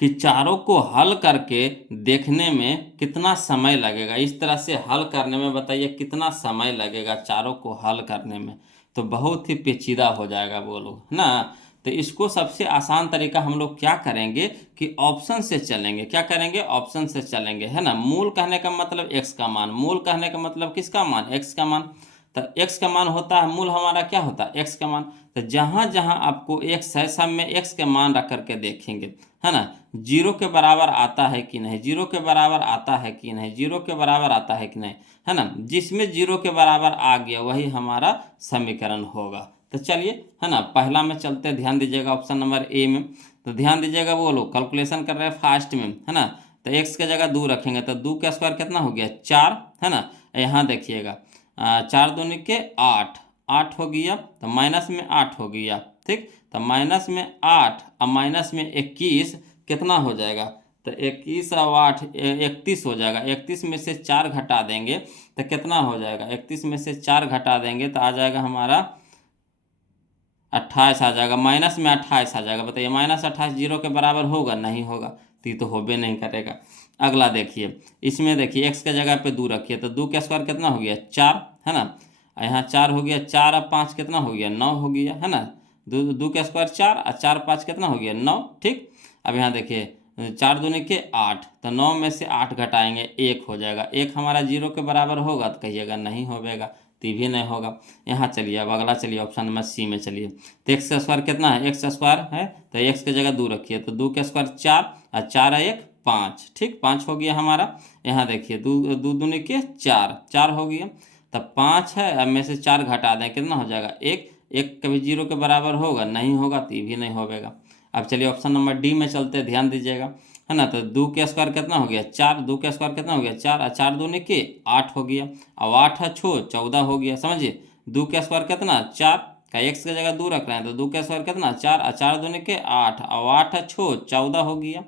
कि चारों को हल करके देखने में कितना समय लगेगा, इस तरह से हल करने में बताइए कितना समय लगेगा चारों को हल करने में, तो बहुत ही पेचीदा हो जाएगा बोलो, है ना। तो इसको सबसे आसान तरीका हम लोग क्या करेंगे कि ऑप्शन से चलेंगे। क्या करेंगे? ऑप्शन से चलेंगे, है ना। मूल कहने का मतलब एक्स का मान, मूल कहने का मतलब किसका मान? एक्स का मान। तो एक्स का मान होता है, मूल हमारा क्या होता है? एक्स का मान। तो जहाँ जहाँ आपको एक्स है सब में एक्स के मान रख करके देखेंगे, है ना। जीरो के बराबर आता है कि नहीं, जीरो के बराबर आता है कि नहीं, जीरो के बराबर आता है कि नहीं, है ना। जिसमें जीरो के बराबर आ गया वही हमारा समीकरण होगा। तो चलिए, है ना, पहला में चलते, ध्यान दीजिएगा ऑप्शन नंबर ए में। तो ध्यान दीजिएगा, वो लोग कैलकुलेशन कर रहे हैं फास्ट में, है ना। तो एक्स की जगह 2 रखेंगे तो 2 का स्क्वायर कितना हो गया? 4, है ना। यहाँ देखिएगा 4 दूनी के 8, 8 हो गया, तो माइनस में 8 हो गया, ठीक। तो माइनस में 8 और माइनस में 21 कितना हो जाएगा? तो 21 और 8 31 हो जाएगा। 31 में से 4 घटा देंगे तो कितना हो जाएगा? 31 में से 4 घटा देंगे तो आ जाएगा हमारा 28 आ जाएगा। माइनस में 28 आ जाएगा। बताइए, माइनस 28 जीरो के बराबर होगा? नहीं होगा, तो ये तो होबे नहीं करेगा। अगला देखिए, इसमें देखिए एक्स के जगह पे 2 रखिए तो 2 का स्क्वायर कितना हो गया? 4, है ना। यहाँ 4 हो गया, 4 और 5 कितना हो गया? 9 हो गया, है ना। 2 का स्क्वायर 4 और 4 5 कितना हो गया? 9, ठीक। अब यहाँ देखिए 4 दूनी के 8, तो 9 में से 8 घटाएंगे 1 हो जाएगा। 1 हमारा जीरो के बराबर होगा? तो कहिएगा नहीं होगा, तो भी नहीं होगा। यहाँ चलिए, अब अगला चलिए ऑप्शन नंबर सी में चलिए। तो एक्स का स्क्वायर कितना है? एक्स का स्क्वायर है तो एक्स की जगह 2 रखिए तो 2 का स्क्वायर 4 और 4 1 5, ठीक, 5 हो गया हमारा। यहाँ देखिए 2 2 दूनी के 4, 4 हो गया। तब 5 है, अब में से 4 घटा दें कितना हो जाएगा? 1, 1 कभी जीरो के बराबर होगा? नहीं होगा, तो भी नहीं होगा। अब चलिए ऑप्शन नंबर डी में चलते, ध्यान दीजिएगा, है ना। तो 2 का स्क्वायर कितना हो गया? 4, 2 का स्क्वायर कितना हो गया? 4 और 4 दूनी के 8 हो गया। अब 8 है छो 14 हो गया, समझिए। 2 का स्क्वायर कितना? 4 का एक्स की जगह 2 रख रहे हैं तो 2 का स्क्वायर कितना? 4 और 4 दूनी के 8 और 8 है छो 14 हो गया।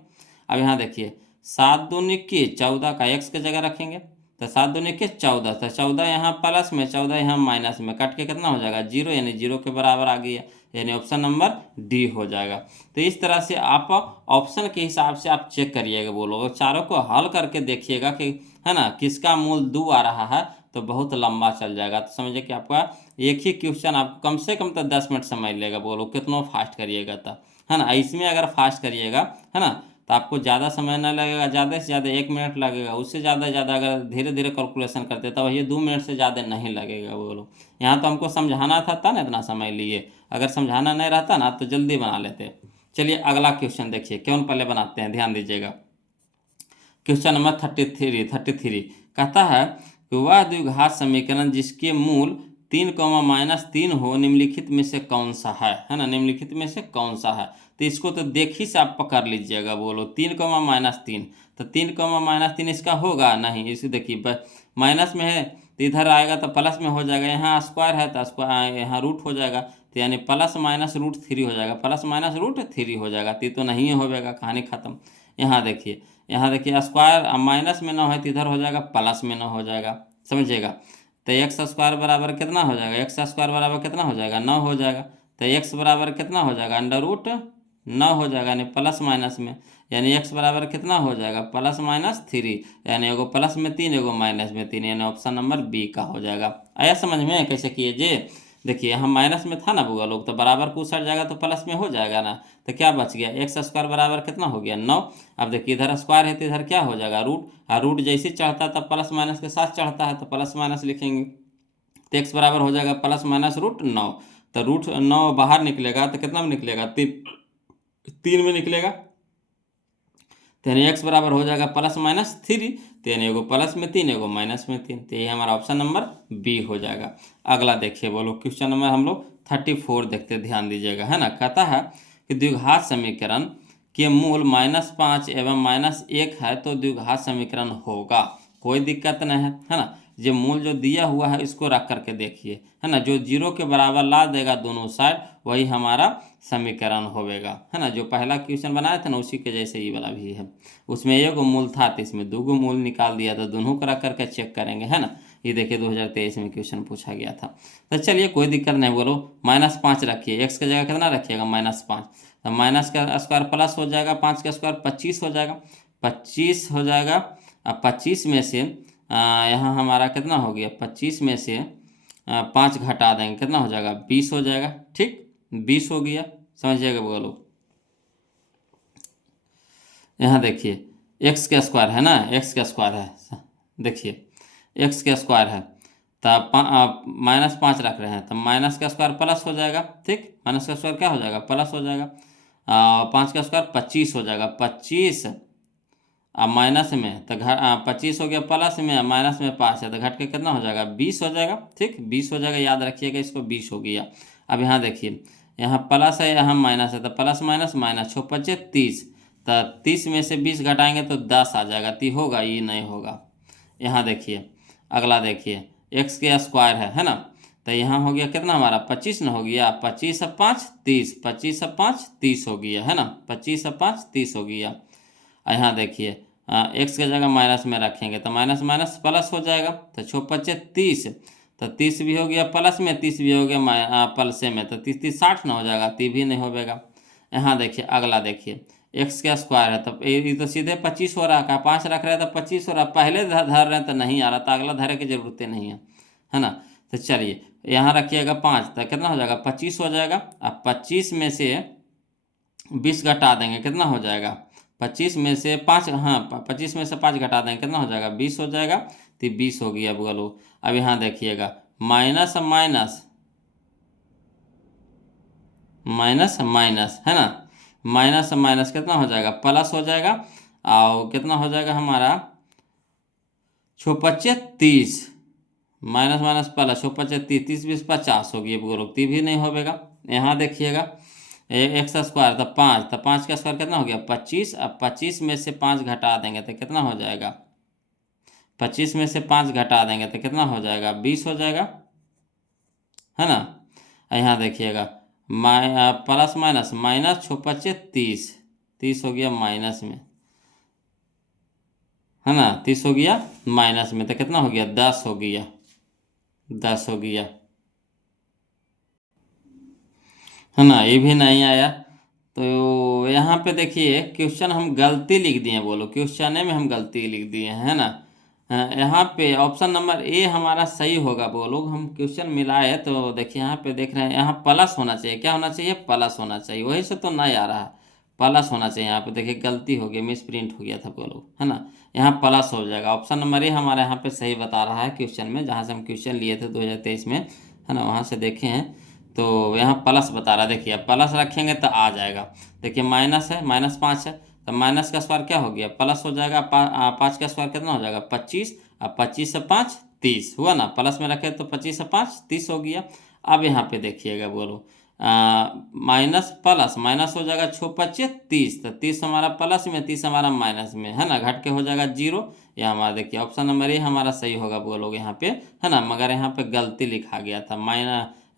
अब यहाँ देखिए 7 दूनी के 14 का एक्स की जगह रखेंगे तो 7 दूनी के 14, तो 14 यहाँ प्लस में 14 यहाँ माइनस में, कट के कितना हो जाएगा? जीरो, यानी जीरो के बराबर आ गया, यानी ऑप्शन नंबर डी हो जाएगा। तो इस तरह से आप ऑप्शन के हिसाब से आप चेक करिएगा, बोलो, और चारों को हल करके देखिएगा कि, है ना, किसका मूल 2 आ रहा है, तो बहुत लंबा चल जाएगा। तो समझिए कि आपका एक ही क्वेश्चन आपको कम से कम तो 10 मिनट समय लेगा, बोलो कितना फास्ट करिएगा तब, है ना। इसमें अगर फास्ट करिएगा, है ना, तो आपको ज़्यादा समय ना लगेगा, ज़्यादा से ज़्यादा 1 मिनट लगेगा। उससे ज़्यादा अगर धीरे धीरे कैलकुलेशन करते तो ये 2 मिनट से ज़्यादा नहीं लगेगा, बोलो। यहाँ तो हमको समझाना था ना, इतना समय लिए, अगर समझाना नहीं रहता ना तो जल्दी बना लेते। चलिए अगला क्वेश्चन देखिए, क्यों पहले बनाते हैं, ध्यान दीजिएगा। क्वेश्चन नंबर 33 कहता है कि वह द्विघात समीकरण जिसके मूल 3 -3 हो निम्नलिखित में से कौन सा है ना, निम्नलिखित में से कौन सा है। तो इसको तो देखी से आप पकड़ लीजिएगा, बोलो 3 -3, तो 3 -3 इसका होगा नहीं। इसे देखिए माइनस में है तो इधर आएगा तो प्लस में हो जाएगा, यहाँ स्क्वायर है तो स्क्वायर, यहाँ रूट हो जाएगा, तो यानी +-√3 हो जाएगा, +-√3 हो जाएगा, तो नहीं होगा, कहानी खत्म। यहाँ देखिए स्क्वायर माइनस में ना हो तो इधर हो जाएगा प्लस में ना हो जाएगा, समझिएगा। तो एक्स स्क्वायर बराबर कितना हो जाएगा? एक्स स्क्वायर बराबर कितना हो जाएगा? 9 हो जाएगा। तो एक्स बराबर कितना हो जाएगा? √9 हो जाएगा, यानी प्लस माइनस में, यानी एक्स बराबर कितना हो जाएगा? +-3, यानी एगो प्लस में 3 एगो माइनस में 3, यानी ऑप्शन नंबर बी का हो जाएगा। आया समझ में कैसे किए जे? देखिए यहाँ माइनस में था ना बुआ लोग, तो बराबर को उछट जाएगा तो प्लस में हो जाएगा ना, तो क्या बच गया? एक्स स्क्वायर बराबर कितना हो गया? 9। अब देखिए इधर स्क्वायर है तो इधर क्या हो जाएगा? रूट, और रूट जैसे चढ़ता है तब प्लस माइनस के साथ चढ़ता है, तो प्लस माइनस लिखेंगे, तो एक्स बराबर हो जाएगा +-√9। तो √9 बाहर निकलेगा तो कितना में निकलेगा? 3 में निकलेगा, तो यानी एक्स बराबर हो जाएगा +-3, तो यानी एगो प्लस में 3 एगो माइनस में 3, तो ये हमारा ऑप्शन नंबर बी हो जाएगा। अगला देखिए, बोलो क्वेश्चन नंबर हम लोग 34 देखते, ध्यान दीजिएगा, है ना। कहता है कि द्विघात समीकरण के मूल -5 एवं -1 है तो द्विघात समीकरण होगा, कोई दिक्कत नहीं है ना। जो मूल जो दिया हुआ है इसको रख करके देखिए, है ना, जो जीरो के बराबर ला देगा दोनों साइड वही हमारा समीकरण होगा, है ना। जो पहला क्वेश्चन बनाया था ना उसी के जैसे ये वाला भी है, उसमें एक मूल था तो इसमें 2 मूल निकाल दिया, तो दोनों को रख करके चेक करेंगे, है ना। ये देखिए 2023 में क्वेश्चन पूछा गया था। तो चलिए कोई दिक्कत नहीं, बोलो -5 रखिए, एक्स की जगह कितना रखिएगा? -5, तो माइनस का स्क्वायर प्लस हो जाएगा, 5 का स्क्वायर 25 हो जाएगा, 25 हो जाएगा। अब 25 में से यहाँ हमारा कितना हो गया? 25 में से 5 घटा देंगे कितना हो जाएगा 20 हो जाएगा। ठीक, 20 हो गया, समझिएगा बोलो। यहाँ देखिए एक्स का स्क्वायर है ना, एक्स का स्क्वायर है, देखिए एक्स का स्क्वायर है तब -5 रख रहे हैं, तब माइनस का स्क्वायर प्लस हो जाएगा। ठीक, माइनस का स्क्वायर क्या हो जाएगा प्लस हो जाएगा। 5 का स्क्वायर 25 हो जाएगा, 25 अब माइनस में तो 25 हो गया, प्लस में माइनस में 5 है तो घट के कितना हो जाएगा 20 हो जाएगा। ठीक, 20 हो जाएगा, याद रखिएगा इसको, 20 हो गया। अब यहाँ देखिए यहाँ प्लस है यहाँ माइनस है तो प्लस माइनस माइनस 6 25 30, तो 30 में से 20 घटाएंगे तो 10 आ जाएगा, 30 होगा, ये नहीं होगा। यहाँ देखिए अगला देखिए एक्स के स्क्वायर है ना, तो यहाँ हो गया कितना हमारा 25 न हो गया, 25 से 5 30, 25 से 5 30 हो गया है ना, 25 से 5 30 हो गया। यहाँ देखिए एक्स की जगह माइनस में रखेंगे तो माइनस माइनस प्लस हो जाएगा, तो 6 25 30, तो 30 भी हो गया प्लस में, 30 भी हो गया प्लसे में, तो 30 30 60 न हो जाएगा, 30 भी नहीं होगा। यहाँ देखिए अगला देखिए एक्स का स्क्वायर है, तो ये तो सीधे 25 हो रहा है, 5 रख रहे हैं तो 25 हो रहा है, पहले धर रहे हैं तो नहीं आ रहा, तो अगला धरे की जरूरत नहीं है ना। तो चलिए यहाँ रखिएगा 5, तो कितना हो जाएगा 25 हो जाएगा। अब 25 में से 20 घटा देंगे कितना हो जाएगा, 25 में से 5, हाँ 25 में से 5 घटा देंगे कितना हो जाएगा 20 हो जाएगा, तो 20 हो गया बोलो। अब यहाँ देखिएगा माइनस माइनस माइनस माइनस है ना, माइनस माइनस कितना हो जाएगा प्लस हो जाएगा, और कितना हो जाएगा हमारा 6 25 30, माइनस माइनस प्लस 6 25 30, 30 20 50 हो गया बोलो, 30 भी नहीं होगा। यहाँ देखिएगा एक्स स्क्वायर तो 5, तो 5 का स्क्वायर कितना हो गया 25, अब 25 में से 5 घटा देंगे तो कितना हो जाएगा, 25 में से 5 घटा देंगे तो कितना हो जाएगा 20 हो जाएगा, है ना। यहाँ देखिएगा प्लस माइनस माइनस 6 25 30, 30 हो गया माइनस में, है ना, 30 हो गया माइनस में, तो कितना हो गया 10 हो गया, 10 हो गया, है ना, ये भी नहीं आया। तो यहाँ पे देखिए क्वेश्चन हम गलती लिख दिए बोलो, क्वेश्चन में हम गलती लिख दिए हैं, है ना। यहाँ पे ऑप्शन नंबर ए हमारा सही होगा बोलो। हम क्वेश्चन मिलाए तो देखिए यहाँ पे देख रहे हैं, यहाँ प्लस होना चाहिए, क्या होना चाहिए प्लस होना चाहिए, वही से तो नहीं आ रहा है, प्लस होना चाहिए। यहाँ पे देखिए गलती हो गई, मिस प्रिंट हो गया था बोलो, है ना, यहाँ प्लस हो जाएगा। ऑप्शन नंबर ए हमारा यहाँ पे सही बता रहा है क्वेश्चन में, जहाँ से हम क्वेश्चन लिए थे 2023 में, है ना, वहाँ से देखे हैं तो यहाँ प्लस बता रहा है। देखिए अब प्लस रखेंगे तो आ जाएगा। देखिए माइनस है, -5 है, तो माइनस का स्क्वायर क्या हो गया प्लस हो जाएगा, 5 का स्क्वायर कितना हो जाएगा 25, अब 25 से 5 30 हुआ ना, प्लस में रखे तो 25 से 5 30 हो गया। अब यहाँ पे देखिएगा बोलो माइनस प्लस माइनस हो जाएगा 6 25 30, तो 30 हमारा प्लस में 30 हमारा माइनस में, है ना, घट के हो जाएगा 0। यह हमारा देखिए ऑप्शन नंबर ए हमारा सही होगा बोलोगे यहाँ पे, है ना, मगर यहाँ पे गलती लिखा गया था,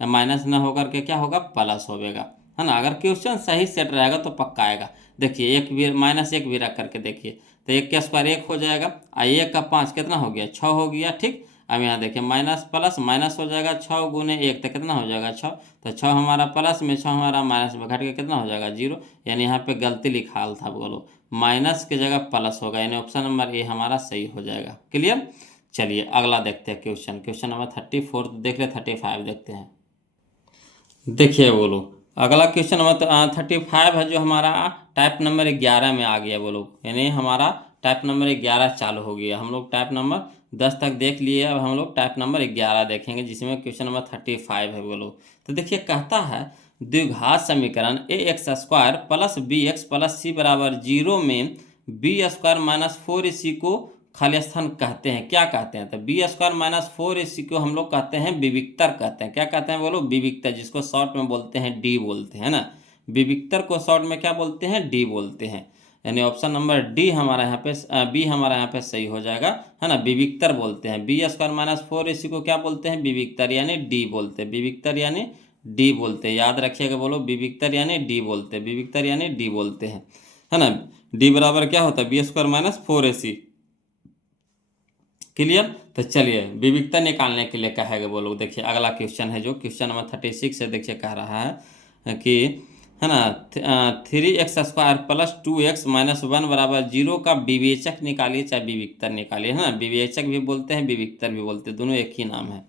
माइनस न होकर के क्या होगा प्लस होगा, है ना। अगर क्वेश्चन सही सेट रहेगा तो पक्का आएगा। देखिए एक भी -1 भी रख करके देखिए, तो 1 का स्क्वायर 1 हो जाएगा, और 1 का 5 कितना हो गया 6 हो गया। ठीक, अब यहाँ देखिए माइनस प्लस माइनस हो जाएगा, 6 गुने 1 तो कितना हो जाएगा 6, तो 6 हमारा प्लस में 6 हमारा माइनस में, घट के कितना हो जाएगा 0, यानी यहाँ पे गलती लिखा था बोलो, माइनस की जगह प्लस होगा, यानी ऑप्शन नंबर ए हमारा सही हो जाएगा। क्लियर। चलिए अगला देखते हैं क्वेश्चन, क्वेश्चन नंबर 34 देख ले, 35 देखते हैं। देखिए बोलो अगला क्वेश्चन नंबर 35 है, जो हमारा टाइप नंबर 11 में आ गया बोलो, यानी हमारा टाइप नंबर 11 चालू हो गया। हम लोग टाइप नंबर 10 तक देख लिए, अब हम लोग टाइप नंबर 11 देखेंगे, जिसमें क्वेश्चन नंबर 35 है बोलो। तो देखिए कहता है द्विघात समीकरण ax² plus bx plus c बराबर 0 में b² - 4ac को खाली स्थान कहते हैं। क्या कहते हैं, तो b² - 4ac को हम लोग कहते हैं विविक्तर कहते हैं। क्या कहते हैं बोलो विविक्तर, जिसको शॉर्ट में बोलते हैं डी बोलते हैं ना, विविक्तर को शॉर्ट में क्या बोलते हैं डी बोलते हैं, यानी ऑप्शन नंबर डी हमारा यहाँ पे बी हमारा यहाँ पे सही हो जाएगा, है ना, विविक्तर बोलते हैं। b² - 4ac को क्या बोलते हैं विविक्तर यानी डी बोलते हैं, विविक्तर यानी डी बोलते हैं, याद रखिएगा बोलो विविक्तर यानी डी बोलते हैं, विविक्तर यानी डी बोलते हैं, है ना। डी बराबर क्या होता है b² - 4ac। क्लियर। तो चलिए विविधता निकालने के लिए कहेगा बोलो। देखिए अगला क्वेश्चन है, जो क्वेश्चन नंबर 36 है, देखिए कह रहा है कि, है ना, 3x² प्लस 2x - 1 बराबर 0 का विवेचक निकालिए, चाहे विविक्तर निकालिए, है ना, विवेचक भी बोलते हैं विविक्तर भी बोलते हैं, दोनों एक ही नाम है।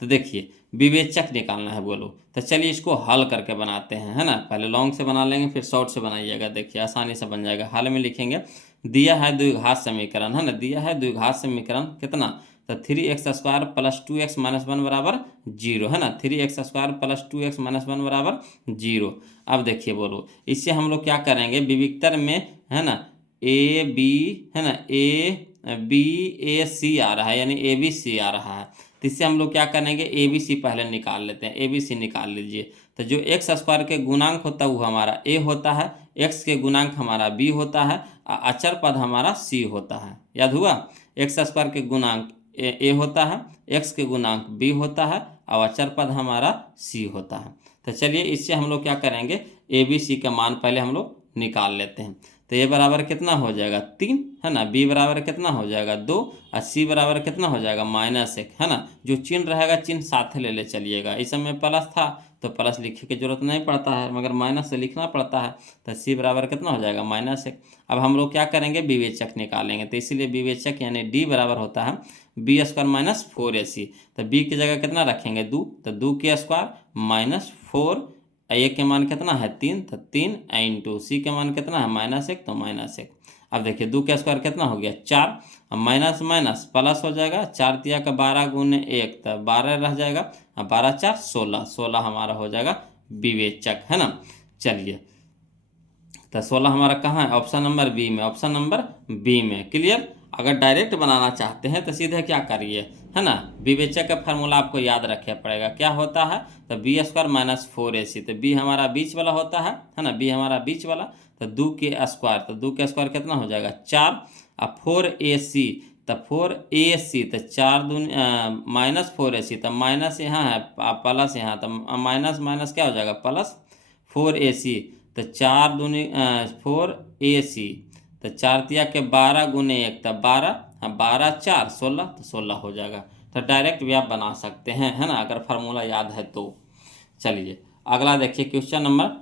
तो देखिए विवेचक निकालना है बोलो। तो चलिए इसको हल करके बनाते हैं, है ना। पहले लॉन्ग से बना लेंगे, फिर शॉर्ट से बनाइएगा, देखिए आसानी से बन जाएगा। हल में लिखेंगे दिया है द्विघात समीकरण, है ना, दिया है द्विघात समीकरण कितना, तो 3x² प्लस 2x माइनस 1 बराबर 0, है ना। 3x² प्लस 2x माइनस 1 बराबर 0। अब देखिए बोलो इससे हम लोग क्या करेंगे, विविक्तर में, है ना, ए बी, है ना, ए बी ए सी आ रहा है, यानी ए बी सी आ रहा है। तो इससे हम लोग क्या करेंगे, ए बी सी पहले निकाल लेते हैं। ए बी सी निकाल लीजिए। तो जो x² के गुणांक होता है वो हमारा a होता है, x के गुणांक हमारा b होता है, अचर पद हमारा c होता है। याद हुआ, x² के गुणांक a होता है, x के गुणांक b होता है, और अचर पद हमारा c होता है। तो चलिए इससे हम लोग क्या करेंगे, ए बी सी का मान पहले हम लोग निकाल लेते हैं। तो ए बराबर कितना हो जाएगा 3, है ना, बी बराबर कितना हो जाएगा 2, और सी बराबर कितना हो जाएगा -1, है ना। जो चिन्ह रहेगा चिन्ह साथ ले चलिएगा। इस समय प्लस था तो प्लस लिखने की जरूरत नहीं पड़ता है, मगर माइनस से लिखना पड़ता है। तो सी बराबर कितना हो जाएगा -1। अब हम लोग क्या करेंगे, विवेचक निकालेंगे। तो इसीलिए विवेचक यानी डी बराबर होता है b² माइनस 4ac। तो b की जगह कितना रखेंगे 2, तो 2 माइनस 4, ए के मान कितना है 3, तो 3 इंटू सी के मान कितना है -1, तो -1। अब देखिए 2 कितना हो गया 4, अब माइनस माइनस प्लस हो जाएगा, 4 तिया का 12 गुने 1, तो 12 रह जाएगा, अब 12 4 16, 16 हमारा हो जाएगा विवेचक, है ना। चलिए तो 16 हमारा कहाँ है, ऑप्शन नंबर बी में, ऑप्शन नंबर बी में। क्लियर। अगर डायरेक्ट बनाना चाहते हैं तो सीधे क्या करिए, है ना, विवेचक का फार्मूला आपको याद रखना पड़ेगा। क्या होता है, तो b² माइनस 4ac। तो b हमारा बीच वाला होता है ना, b हमारा बीच वाला। तो 2 तो 2 कितना हो जाएगा 4, और 4ac, तो 4ac, तो 4 दूनी -4ac, तो माइनस यहाँ है प्लस यहाँ, तो माइनस माइनस क्या हो जाएगा प्लस 4ac, तो 4 दूनी 4ac, तो 4 तिया के 12 गुने 1, तो 12, 12 4 16, तो 16 हो जाएगा। तो डायरेक्ट भी आप बना सकते हैं, है ना, अगर फार्मूला याद है तो। चलिए अगला देखिए क्वेश्चन नंबर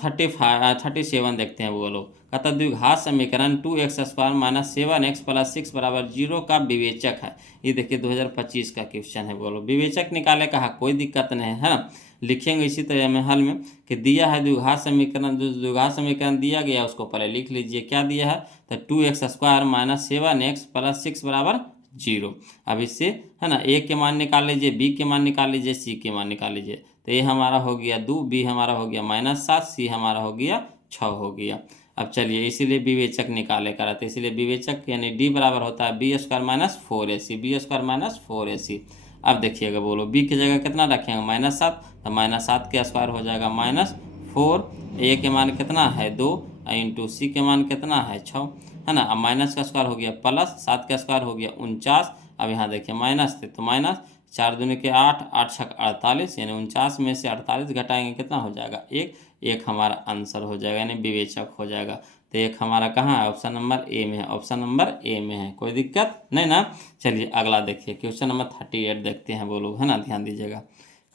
37 देखते हैं। वो लोग कहता द्विघात समीकरण 2x² माइनस 7x प्लस 6 बराबर 0 का विवेचक है। ये देखिए 2025 का क्वेश्चन है। बोलो विवेचक निकाले, कहा कोई दिक्कत नहीं है ना, लिखेंगे इसी तरह में हल में कि दिया है द्विघात समीकरण, जो द्विघात समीकरण दिया गया उसको पहले लिख लीजिए। क्या दिया है, तो 2x² माइनस 7x प्लस 6 बराबर 0। अब इससे, है ना, ए के मान निकाल लीजिए, बी के मान निकाल लीजिए, सी के मान निकाल लीजिए। तो ए हमारा हो गया 2, बी हमारा हो गया -7, सी हमारा हो गया 6 हो गया। अब चलिए इसीलिए विवेचक निकाले करा, तो इसीलिए विवेचक यानी डी बराबर होता है b² minus 4ac, b² minus 4ac। अब देखिएगा बोलो बी की जगह कितना रखेंगे -7, तो -7 के स्क्वायर हो जाएगा -4, ए के मान कितना है 2, इंटू सी के मान कितना है 6, है ना। अब माइनस का स्क्वायर हो गया प्लस, 7 का स्क्वायर हो गया 49। अब यहाँ देखिए माइनस थे तो माइनस, 4 दूनी के 8, 8 छक 48, यानी 49 में से 48 घटाएंगे कितना हो जाएगा 1, 1 हमारा आंसर हो जाएगा, यानी विवेचक हो जाएगा। तो 1 हमारा कहाँ है, ऑप्शन नंबर ए में है, ऑप्शन नंबर ए में है, कोई दिक्कत नहीं ना। चलिए अगला देखिए क्वेश्चन नंबर 38 देखते हैं। बोलो, है ना, ध्यान दीजिएगा।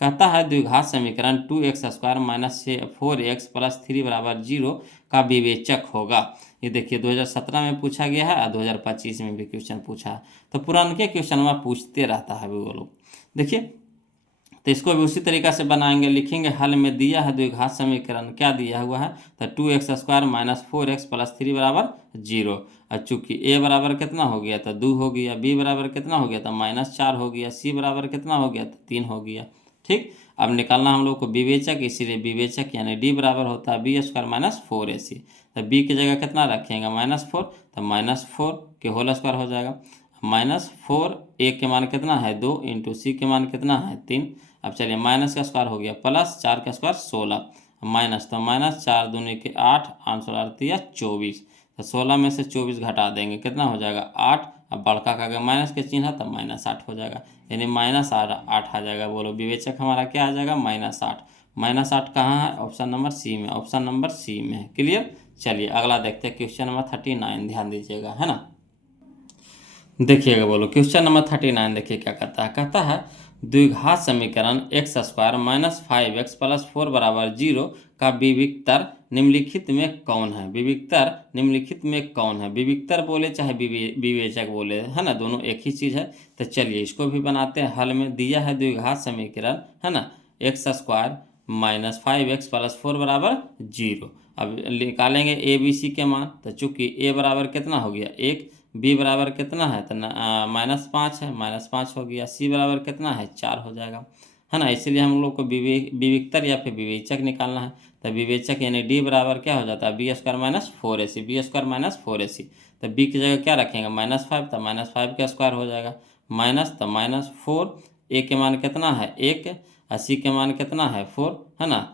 कहता है द्विघात समीकरण 2x² माइनस 4x प्लस 3 बराबर 0 का विवेचक होगा। ये देखिए 2017 में पूछा गया है और 2025 में भी क्वेश्चन पूछा है। तो पुराने क्वेश्चन में पूछते रहता है वो लोग। देखिए तो इसको भी उसी तरीका से बनाएंगे, लिखेंगे हल में दिया है द्विघात समीकरण, क्या दिया हुआ है, तो 2x² माइनस 4x प्लस 3 बराबर 0। और चूंकि ए बराबर कितना हो गया, तो 2 हो गया, बी बराबर कितना हो गया, तो -4 हो गया, सी बराबर कितना हो गया, तो 3 हो गया। ठीक, अब निकालना हम लोग को विवेचक, इसीलिए विवेचक यानी डी बराबर होता है b² माइनस 4ac। तो बी की जगह कितना रखेंगे -4, तो -4 के होल स्क्वायर हो जाएगा, -4, ए के मान कितना है 2, इंटू सी के मान कितना है 3। अब चलिए माइनस का स्क्वायर हो गया प्लस, 4 का स्क्वायर 16, माइनस, तो -4 दूनी के 8, 8 24, तो 16 में से 24 घटा देंगे कितना हो जाएगा 8। अब बड़का का अगर माइनस के चिन्ह है तो -8 हो जाएगा, यानी -8 आ जाएगा। बोलो विवेचक हमारा क्या आ जाएगा -8। -8 कहाँ है, ऑप्शन नंबर सी में, ऑप्शन नंबर सी में है। क्लियर। चलिए अगला देखते हैं क्वेश्चन नंबर 39, ध्यान दीजिएगा, है ना। देखिएगा बोलो क्वेश्चन नंबर 39 देखिए क्या कहता है। कहता है द्विघात समीकरण x square minus 5x plus 4 बराबर 0 का विविक्तर निम्नलिखित में कौन है। विविक्तर निम्नलिखित में कौन है। विविक्तर बोले चाहे विवेचक बोले, है ना, दोनों एक ही चीज़ है। तो चलिए इसको भी बनाते हैं। हल में दिया है द्विघात समीकरण, है ना, x square minus 5x plus 4 बराबर 0। अब निकालेंगे ए बी सी के मान। तो चूंकि ए बराबर कितना हो गया 1, बी बराबर कितना है तो -5 है, -5 हो गया। सी बराबर कितना है 4 हो जाएगा, है ना। इसीलिए हम लोग को विविक्तर या फिर विवेचक निकालना है। तो विवेचक यानी डी बराबर क्या हो जाता है B square minus 4ac, B square minus 4ac। तो बी की जगह क्या रखेंगे -5, तो -5 का स्क्वायर हो जाएगा, माइनस तो -4, ए के मान कितना है 1, सी के मान कितना है 4, है ना।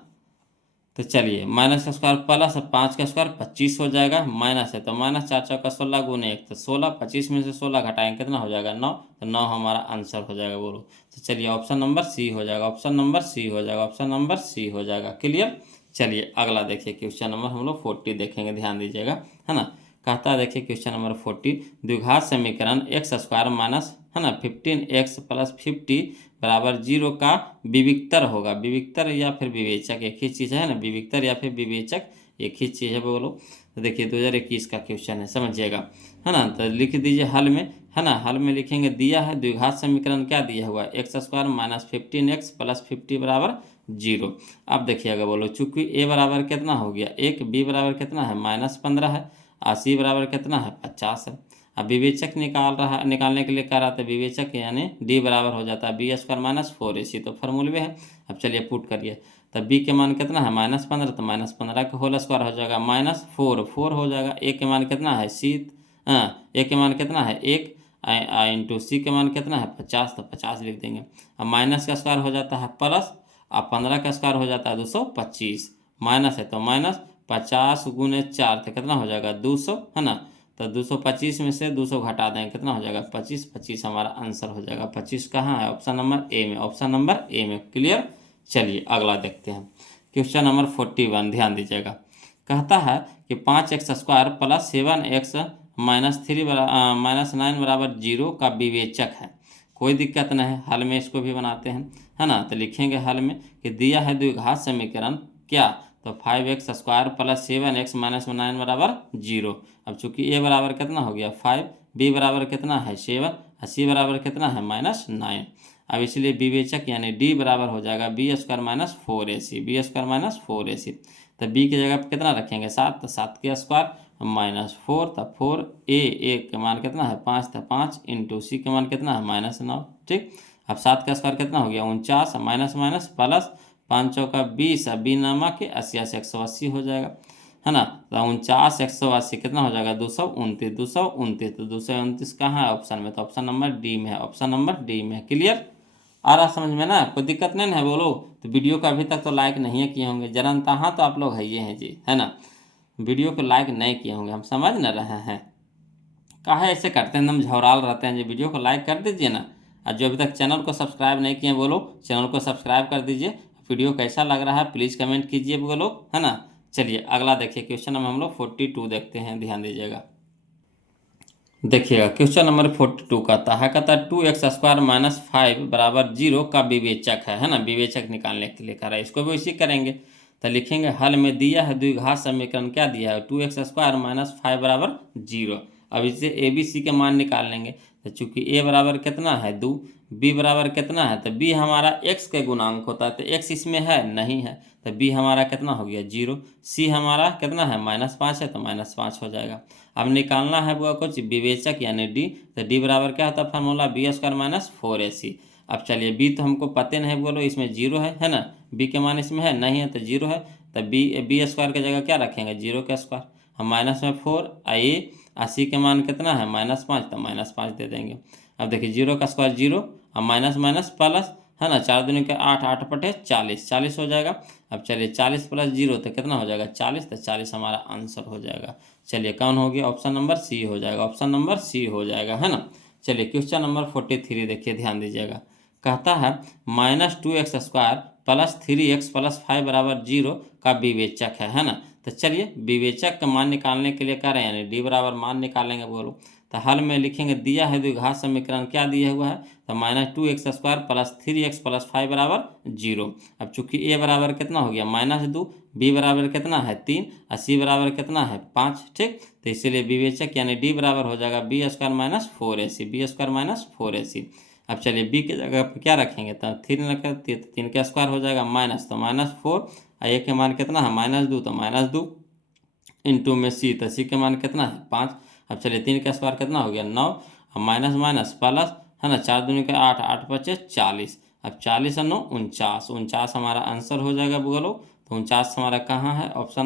तो चलिए माइनस का स्क्वायर प्लस 5 का स्क्वायर 25 हो जाएगा, माइनस है तो माइनस 4 चौका 16 गुने 1 तो 16, 25 में से 16 घटाएंगे कितना हो जाएगा 9, तो 9 हमारा आंसर हो जाएगा। बोलो तो चलिए ऑप्शन नंबर सी हो जाएगा, ऑप्शन नंबर सी हो जाएगा, ऑप्शन नंबर सी हो जाएगा। क्लियर। चलिए अगला देखिए क्वेश्चन नंबर हम लोग 40 देखेंगे, ध्यान दीजिएगा, है ना। कहता है देखिए क्वेश्चन नंबर 40, द्विघात समीकरण एक्स स्क्वायर माइनस, है ना, 15x प्लस 50 बराबर 0 का विविक्तर होगा। विविक्तर या फिर विवेचक एक ही चीज़ है ना, विविक्तर या फिर विवेचक एक ही चीज़ है। बोलो तो देखिए 2021 का क्वेश्चन है, समझिएगा, है ना। तो लिख दीजिए हल में, है ना, हल में लिखेंगे दिया है द्विघात समीकरण क्या दिया हुआ है x square minus 15x plus 50 बराबर 0। अब देखिएगा, बोलो चूंकि ए बराबर कितना हो गया 1, बी बराबर कितना है -15 है, और सी बराबर कितना है 50 है। अब विवेचक निकालने के लिए कह रहा था, विवेचक यानी डी बराबर हो जाता है बी स्क्वायर माइनस 4ac, तो फॉर्मूले में है। अब चलिए पुट करिए, तब बी के मान कितना है -15, तो -15 का होल स्क्वायर हो जाएगा, -4 हो जाएगा। ए के मान कितना है सी, ए के मान कितना है 1 इंटू सी के मान कितना है 50, तो 50 लिख देंगे। अब माइनस का स्क्वायर हो जाता है प्लस, अब 15 का स्क्वायर हो जाता है 225, माइनस है तो माइनस 50 गुने 4 तो कितना हो जाएगा 200, है ना। तो 225 में से 200 घटा देंगे कितना हो जाएगा 25, 25 हमारा आंसर हो जाएगा। 25 कहाँ है ऑप्शन नंबर ए में, ऑप्शन नंबर ए में। क्लियर। चलिए अगला देखते हैं क्वेश्चन नंबर 41, ध्यान दीजिएगा। कहता है कि 5x square plus 7x minus 9 बराबर 0 का विवेचक है। कोई दिक्कत नहीं है, हल में इसको भी बनाते हैं, है ना। तो लिखेंगे हल में कि दिया है द्विघात समीकरण क्या, तो 5x square plus 7x minus 9 बराबर 0। अब चूंकि ए बराबर कितना हो गया 5, बी बराबर कितना है 7, और सी बराबर कितना है -9। अब इसलिए विवेचक यानी डी बराबर हो जाएगा B square minus 4ac, B square minus 4ac। तो बी की जगह पर कितना रखेंगे 7, तो 7 के स्क्वायर -4, तो 4 ए के मान कितना है 5, तो 5 इंटू सी के मान कितना है -9। ठीक। अब 7 का स्क्वायर कितना हो गया 49, माइनस माइनस प्लस 5 चौका 20, बी नामा के 80 से 180 हो जाएगा, है ना। तो 49 180 कितना हो जाएगा 229, 229 तो 229 कहाँ है ऑप्शन में, तो ऑप्शन नंबर डी में है, ऑप्शन नंबर डी में। क्लियर। आ रहा समझ में ना, कोई दिक्कत नहीं है। बोलो तो वीडियो को अभी तक तो लाइक नहीं है किए होंगे, जरन तहाँ तो आप लोग है ये हैं जी, है ना। वीडियो को लाइक नहीं किए होंगे, हम समझ न रहे हैं। काहे ऐसे करते हैं, एकदम झवराल रहते हैं जी। वीडियो को लाइक कर दीजिए ना, और जो अभी तक चैनल को सब्सक्राइब नहीं किए बोलो चैनल को सब्सक्राइब कर दीजिए। वीडियो कैसा लग रहा है प्लीज़ कमेंट कीजिए बोलो, है ना। चलिए अगला देखिए क्वेश्चन नंबर हम लोग 42 देखते हैं, ध्यान दीजिएगा। देखिएगा क्वेश्चन नंबर 42 कहता है 2x स्क्वायर माइनस 5 बराबर 0 का विवेचक है ना। विवेचक निकालने के लिए कह रहा है, इसको भी वैसे करेंगे। तो लिखेंगे हल में दिया है द्विघात समीकरण क्या दिया है 2x स्क्वायर माइनस 5 बराबर 0। अब इसे ए बी सी के मान निकाल लेंगे। तो चूंकि ए बराबर कितना है 2, बी बराबर कितना है, तो बी हमारा x के गुणांक होता है, तो x इसमें है नहीं है, तो बी हमारा कितना हो गया 0। सी हमारा कितना है -5 है, तो -5 हो जाएगा। अब निकालना है वो कुछ विवेचक यानी डी, तो डी बराबर क्या होता है formula B square minus 4ac। अब चलिए बी तो हमको पते नहीं बोलो, इसमें 0 है ना, बी के मान इसमें है नहीं है तो 0 है, तो बी स्क्वायर की जगह क्या रखेंगे 0 का स्क्वायर, हम माइनस में 4 ए, सी के मान कितना है -5, तो -5 दे देंगे। अब देखिए 0 का स्क्वायर 0, अब माइनस माइनस प्लस, है ना, 4 दूनी के 8, 8 पटे 40, 40 हो जाएगा। अब चलिए 40 प्लस 0 तो कितना हो जाएगा 40, तो 40 हमारा आंसर हो जाएगा। चलिए कौन हो गया ऑप्शन नंबर सी हो जाएगा, ऑप्शन नंबर सी हो जाएगा, है ना। चलिए क्वेश्चन नंबर 43 देखिए, ध्यान दीजिएगा। कहता है -2x square plus 3x plus 5 बराबर 0 का विवेचक है ना। तो चलिए विवेचक का मान निकालने के लिए कह रहे हैं यानी डी बराबर मान निकालेंगे बोलो। तो हल में लिखेंगे दिया है द्विघात समीकरण क्या दिया हुआ है, तो -2x² + 3x + 5 = 0। अब चूंकि a बराबर कितना हो गया -2, b बराबर कितना है 3 और c बराबर कितना है 5। ठीक, तो इसीलिए विवेचक यानी d बराबर हो जाएगा b² - 4ac, b² - 4ac। अब चलिए b की जगह पर क्या रखेंगे, तो 3 रखें, 3 का स्क्वायर हो जाएगा माइनस, तो -4 और a के मान कितना है -2, तो -2 इंटू में c, तो c के मान कितना है 5। अब चलिए 3 का स्क्वायर कितना हो गया 9 और माइनस माइनस प्लस, है ना, 4 दूनी का 8, 8 पचे 40। अब 40 और 9 49, 49 हमारा आंसर हो जाएगा बुआ। तो 49 हमारा कहाँ है, ऑप्शन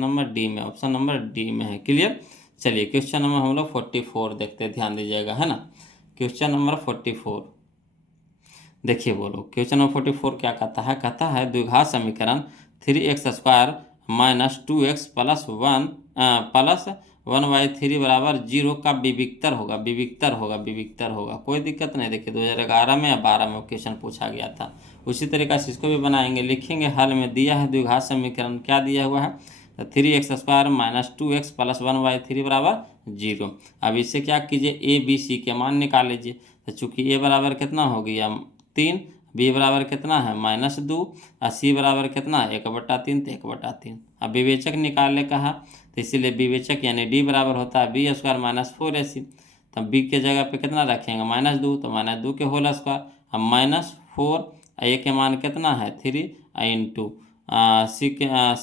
नंबर डी में, ऑप्शन नंबर डी में है। क्लियर। चलिए क्वेश्चन नंबर हम लोग 44 देखते हैं, ध्यान दीजिएगा, है ना। क्वेश्चन नंबर 44 देखिए बोलो, क्वेश्चन नंबर 44 क्या कहता है द्विघात समीकरण 3x² - 2x + 1/3 बराबर 0 का विविक्तर होगा। कोई दिक्कत नहीं। देखिए 2011 में या 12 में क्वेश्चन पूछा गया था। उसी तरीका से इसको भी बनाएंगे। लिखेंगे हल में दिया है द्विघात समीकरण क्या दिया हुआ है, तो 3x² - 2x + 1/3 बराबर 0। अब इससे क्या कीजिए, a b c के मान निकाल लीजिए। तो चूंकि a बराबर कितना हो गया 3, b बराबर कितना है -2 और c बराबर कितना है 1/3, तो 1/3। अब विवेचक निकालने कहा, तो इसीलिए विवेचक यानी d बराबर होता है b² - 4ac। तब b के जगह पे कितना रखेंगे -2, तो -2 के होल स्क्वायर। अब -4 a के मान कितना है 3 इंटू c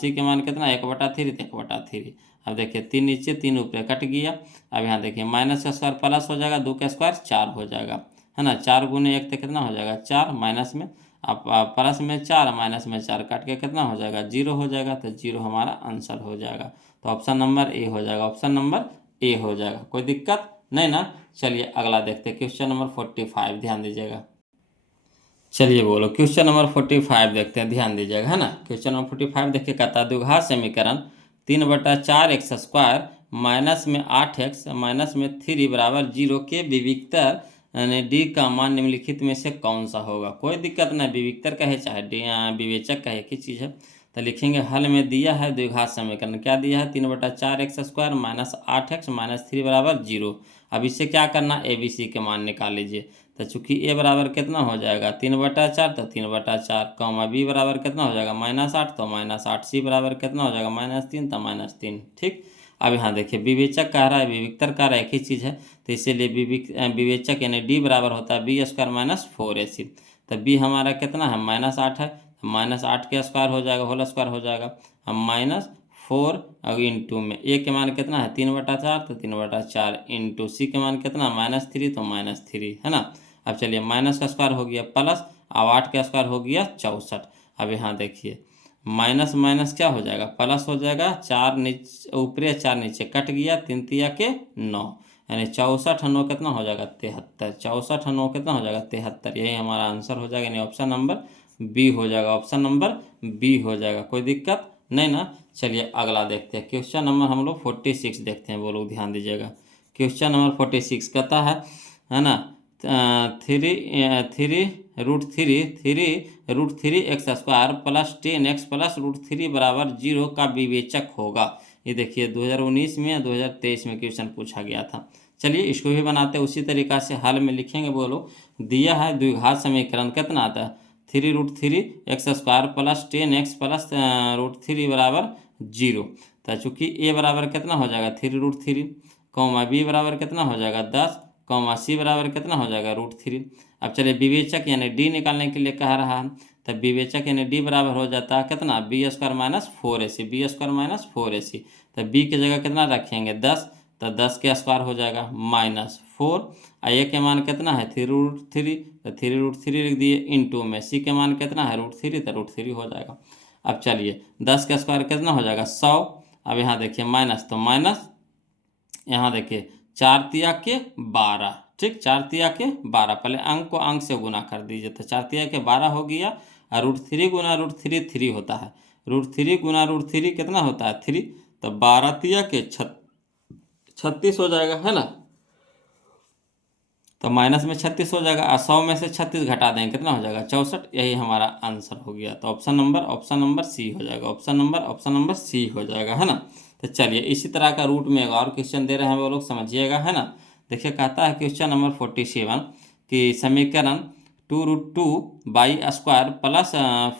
के मान कितना 1/3, तो 1/3। अब देखिए 3 नीचे 3 ऊपर कट गया। अब यहाँ देखिए माइनस का स्क्वायर प्लस हो जाएगा, 2 का स्क्वायर 4 हो जाएगा, है ना। 4 गुने 1 तो कितना हो जाएगा 4, माइनस में अब प्लस में 4 माइनस में 4 काट के कितना हो जाएगा 0 हो जाएगा। तो 0 हमारा आंसर हो जाएगा। तो ऑप्शन नंबर ए हो जाएगा, ऑप्शन नंबर ए हो जाएगा। कोई दिक्कत नहीं ना। चलिए अगला देखते हैं, क्वेश्चन नंबर 45, ध्यान दीजिएगा। चलिए बोलो, क्वेश्चन नंबर 45 देखते हैं, ध्यान दीजिएगा, है ना। क्वेश्चन नंबर 45 देखिए कहता है द्विघात समीकरण 3/4x² माइनस में 8x माइनस में 3 बराबर 0 के विविक्तर यानी डी का मान निम्नलिखित में से कौन सा होगा। कोई दिक्कत नहीं, विविक्तर कहे चाहे विवेचक कहे, एक ही चीज़ है। तो लिखेंगे हल में दिया है द्विघात समीकरण क्या दिया है 3/4x² माइनस 8x माइनस 3 बराबर 0। अब इससे क्या करना, ए बी सी के मान निकाल लीजिए। तो चूंकि ए बराबर कितना हो जाएगा 3/4, तो 3/4 कॉमा बी बराबर कितना हो जाएगा -8, तो -8, सी बराबर कितना हो जाएगा -3, तो -3। ठीक। अब यहाँ देखिए विवेचक कह रहा है विविक्तर कह रहा है, एक ही चीज़ है। तो इसीलिए विवेचक यानी डी बराबर होता है b² - 4ac। तो बी हमारा कितना है -8 है, तो -8 के स्क्वायर हो जाएगा, होल स्क्वायर हो जाएगा। हम -4 और इंटू में ए के मान कितना है 3/4, तो 3/4 इंटू सी के मान कितना -3, तो -3, है ना। अब चलिए माइनस का स्क्वायर हो गया प्लस, अब 8 का स्क्वायर हो गया 64। अब यहाँ देखिए माइनस माइनस क्या हो जाएगा प्लस हो जाएगा, 4 नीचे ऊपरी 4 नीचे कट गया, 3 तिया के 9, यानी 64 और 9 कितना हो जाएगा 73। 64 और 9 कितना हो जाएगा 73। यही हमारा आंसर हो जाएगा, यानी ऑप्शन नंबर बी हो जाएगा, ऑप्शन नंबर बी हो जाएगा। कोई दिक्कत नहीं ना। चलिए अगला देखते हैं, क्वेश्चन नंबर हम लोग 46 देखते हैं। बोलो ध्यान दीजिएगा, क्वेश्चन नंबर 46 कहता है ना 3√3x² प्लस 10x प्लस √3 बराबर 0 का विवेचक होगा। ये देखिए 2019 में या 2023 में क्वेश्चन पूछा गया था। चलिए इसको भी बनाते हैं उसी तरीका से। हल में लिखेंगे, बोलो दिया है द्विघात समीकरण कितना आता है 3√3x² प्लस 10x प्लस √3 बराबर 0। तो चूँकि ए बराबर कितना हो जाएगा 3√3, कॉमा बी बराबर कितना हो जाएगा 10, कॉमा सी बराबर कितना हो जाएगा √3। अब चलिए विवेचक यानी डी निकालने के लिए कह रहा है। तब विवेचक यानी डी बराबर हो जाता है कितना b² - 4ac, b² - 4ac। तो बी की जगह कितना रखेंगे 10, तो 10 के स्क्वायर हो जाएगा -4 और ए के मान कितना है 3√3, तो 3√3 लिख दिए इंटू में सी के मान कितना है √3, तो √3 हो जाएगा। अब चलिए 10 का स्क्वायर कितना हो जाएगा 100। अब यहाँ देखिए माइनस, तो माइनस यहाँ देखिए 4 तिया के 12, ठीक 4 तिया के 12। पहले अंक को अंक से गुना कर दीजिए, तो 4 तिया के 12 हो गया और √3 गुना √3 3 होता है। √3 गुना √3 कितना होता है 3, तो 12 तिया के 36 हो जाएगा, है ना। तो माइनस में 36 हो जाएगा और 100 में से 36 घटा देंगे कितना हो जाएगा 64। यही हमारा आंसर हो गया। तो ऑप्शन नंबर सी हो जाएगा, ऑप्शन नंबर सी हो जाएगा, है ना। तो चलिए इसी तरह का रूट में एक और क्वेश्चन दे रहे हैं वो लोग समझिएगा, है ना। देखिए कहता है क्वेश्चन नंबर 47 कि समीकरण 2√2 प्लस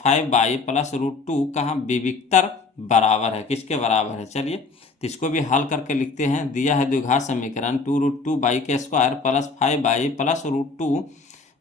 5 का विविक्तर बराबर है, किसके बराबर है। चलिए तो इसको भी हल करके लिखते हैं। दिया है द्विघात समीकरण 2√2 प्लस 5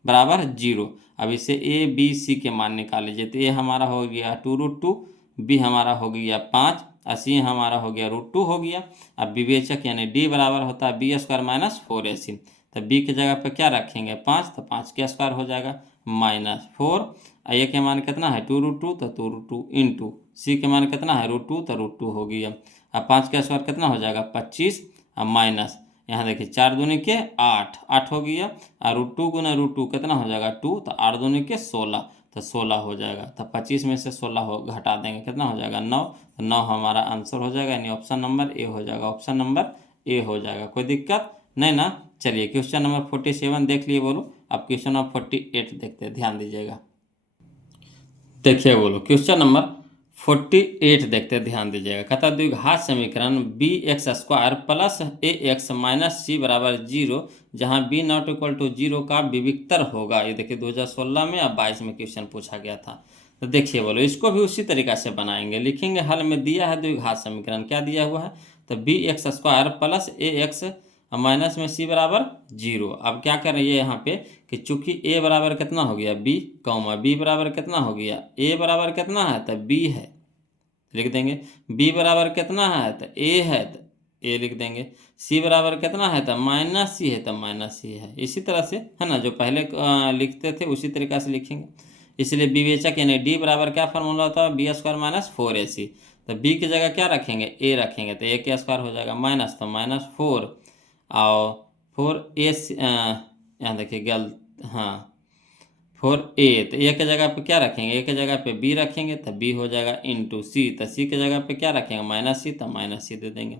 बराबर 0। अब इसे ए बी सी के मान निकाल लीजिए। तो ए हमारा हो गया 2√2, बी हमारा हो गया 5, और सी हमारा हो गया √2 हो गया। अब विवेचक यानी डी बराबर होता है b² माइनस 4ac। तो बी की जगह पे क्या रखेंगे 5, तो 5 के स्क्वायर हो जाएगा -4। ए के मान कितना है 2√2, तो 2√2 इंटू सी के मान कितना है √2, तो √2 हो गया। अब 5 का स्क्वायर कितना हो जाएगा 25, अब माइनस यहाँ देखिए 4 दूनी के 8, 8 हो गया, और √2 गुना √2 कितना हो जाएगा 2, तो 8 दूनी के 16, तो 16 हो जाएगा। तो 25 में से 16 हो घटा देंगे कितना हो जाएगा 9, तो 9 हमारा आंसर हो जाएगा, यानी ऑप्शन नंबर ए हो जाएगा। ऑप्शन नंबर ए हो जाएगा, कोई दिक्कत नहीं ना। चलिए क्वेश्चन नंबर 47 देख लिए बोलो। अब क्वेश्चन नंबर 48 देखते हैं, ध्यान दीजिएगा। देखिए बोलो क्वेश्चन नंबर 48 देखते हैं, ध्यान दीजिएगा। कहता है द्विघात समीकरण bx² plus ax minus c बराबर 0, जहाँ b नॉट इक्वल टू 0 का विविक्तर होगा। ये देखिए 2016 में या 22 में क्वेश्चन पूछा गया था। तो देखिए बोलो इसको भी उसी तरीका से बनाएंगे, लिखेंगे हल में दिया है द्विघात समीकरण, क्या दिया हुआ है तो bx² प्लस ax माइनस में c बराबर 0। अब क्या कर रही है यहाँ पे कि चूंकि a बराबर कितना हो गया b, b बराबर कितना हो गया a बराबर कितना है तो b है, लिख देंगे। b बराबर कितना है तो a है, तो a लिख देंगे। c बराबर कितना है तो माइनस c है, तो माइनस c है। इसी तरह से है ना, जो पहले लिखते थे उसी तरीका से लिखेंगे। इसलिए विवेचक यानी d बराबर क्या फॉर्मूला होता है b² माइनस 4ac। तो b की जगह क्या रखेंगे a रखेंगे, तो a के स्क्वायर हो जाएगा माइनस, तो -4 और 4ac, यहाँ देखिए गलत, हाँ 4a, तो a के जगह पे क्या रखेंगे, a के जगह पे b रखेंगे, तो b हो जाएगा इंटू c, तो c के जगह पे क्या रखेंगे -c, तो -c दे देंगे।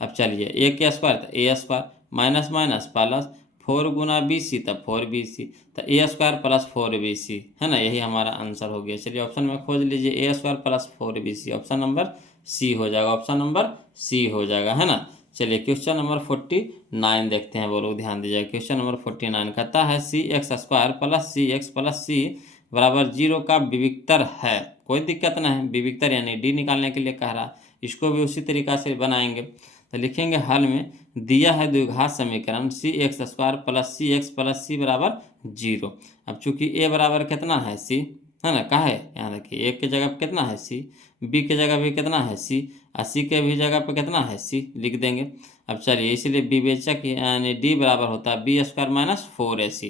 अब चलिए a के स्क्वायर तो a² माइनस माइनस प्लस 4 गुना bc, तो 4bc, तो a² प्लस 4bc है ना, यही हमारा आंसर हो गया। चलिए ऑप्शन में खोज लीजिए a² plus 4bc, option number C हो जाएगा, ऑप्शन नंबर सी हो जाएगा, है ना। चलिए क्वेश्चन नंबर 49 देखते हैं, बोलो ध्यान दीजिएगा। क्वेश्चन नंबर 49 कहता है cx² plus cx plus c बराबर 0 का विविक्तर है। कोई दिक्कत नहीं है, विविक्तर यानी डी निकालने के लिए कह रहा, इसको भी उसी तरीका से बनाएंगे। तो लिखेंगे हल में दिया है द्विघात समीकरण cx² plus cx plus c बराबर 0। अब चूंकि a बराबर कितना है c है ना, कहा है यहाँ देखिए a की जगह पे कितना है c, b की जगह भी कितना है c, और c के भी जगह पे कितना है c लिख देंगे। अब चलिए इसलिए विवेचक यानी d बराबर होता है b² माइनस 4ac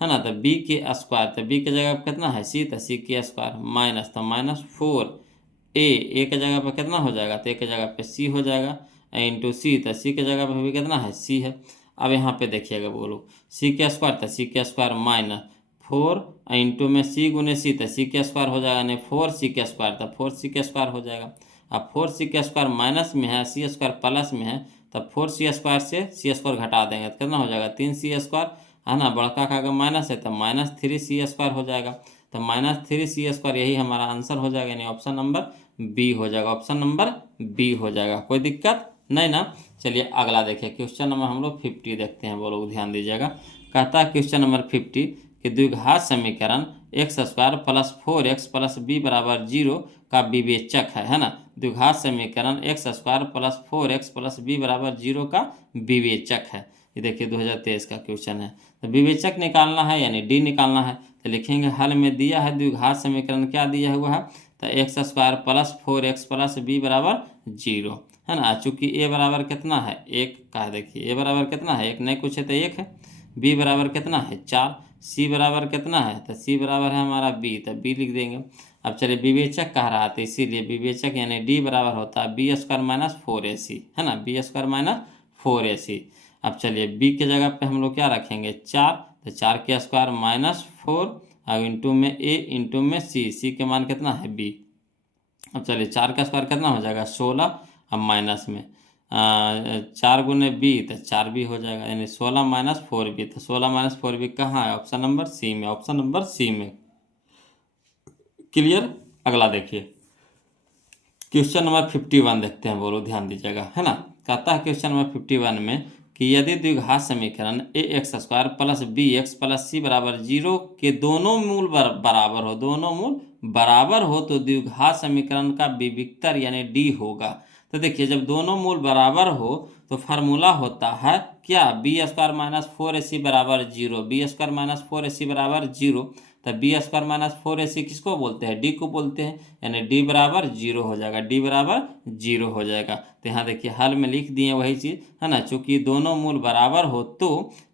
है ना, तो b के स्क्वायर, तो b की जगह पे कितना है c, तो c के स्क्वायर माइनस, तो -4a, a के जगह पे कितना हो जाएगा, तो a के जगह पे c हो जाएगा इंटू c, तो c के जगह पे भी कितना है c है। अब यहाँ पे देखिएगा बोलो c के स्क्वायर, तो c के स्क्वायर माइनस 4 इंटू में c गुने c, तो c के स्क्वायर हो जाएगा, यानी 4c के स्क्वायर, तो 4c के स्क्वायर हो जाएगा। अब 4c के स्क्वायर माइनस में है, c स्क्वायर प्लस में है, तब 4c स्क्वायर से c स्क्वायर घटा देंगे तो कितना हो जाएगा 3c स्क्वायर है ना, बड़का का अगर माइनस है तो -3c स्क्वायर हो जाएगा, तो -3c स्क्वायर यही हमारा आंसर हो जाएगा, यानी ऑप्शन नंबर बी हो जाएगा, ऑप्शन नंबर बी हो जाएगा, कोई दिक्कत नहीं ना। चलिए अगला देखिए क्वेश्चन नंबर हम लोग 50 देखते हैं, वो लोग ध्यान दीजिएगा। कहता है क्वेश्चन नंबर 50 कि द्विघात समीकरण x² plus 4x plus b बराबर 0 का विवेचक है ना। द्विघात समीकरण x² plus 4x plus b बराबर 0 का विवेचक है। ये देखिए 2023 का क्वेश्चन है। तो विवेचक निकालना है यानी डी निकालना है, तो लिखेंगे हल में दिया है द्विघात समीकरण, क्या दिया हुआ है तो x² plus 4x plus b बराबर 0 है ना। चूंकि a बराबर कितना है 1 का है, देखिए a बराबर कितना है 1, नहीं कुछ है तो 1 है, b बराबर कितना है 4, c बराबर कितना है तो c बराबर है हमारा b, तो b लिख देंगे। अब चलिए विवेचक कह रहा था, इसीलिए विवेचक यानी d बराबर होता है b² माइनस 4ac है ना, b² माइनस 4ac। अब चलिए b की जगह पे हम लोग क्या रखेंगे 4, तो 4 के स्क्वायर माइनस 4 और इंटू में a इंटू में c के मान कितना है b। अब चलिए 4 का स्क्वायर कितना हो जाएगा 16, अब माइनस में 4 गुने b, तो 4b हो जाएगा, यानी 16 माइनस 4b, तो 16 माइनस 4b कहाँ है ऑप्शन नंबर सी में, ऑप्शन नंबर सी में। क्लियर। अगला देखिए क्वेश्चन नंबर 51 देखते हैं, बोलो ध्यान दीजिएगा है ना। कहता है क्वेश्चन नंबर 51 में कि यदि द्विघात समीकरण A X square plus B X plus C बराबर 0 के दोनों मूल बराबर हो, दोनों मूल बराबर हो, तो द्विघात समीकरण का विविक्तर यानी डी होगा। तो देखिए, जब दोनों मूल बराबर हो तो फार्मूला होता है क्या, बी स्क्वायर माइनस 4ac बराबर 0, बी स्क्वायर माइनस 4ac बराबर 0। तो बी स्क्वायर माइनस 4ac किसको बोलते हैं, डी को बोलते हैं, यानी डी बराबर 0 हो जाएगा, डी बराबर 0 हो जाएगा। तो यहाँ देखिए हल में लिख दिए वही चीज़ है ना, चूंकि दोनों मूल बराबर हो तो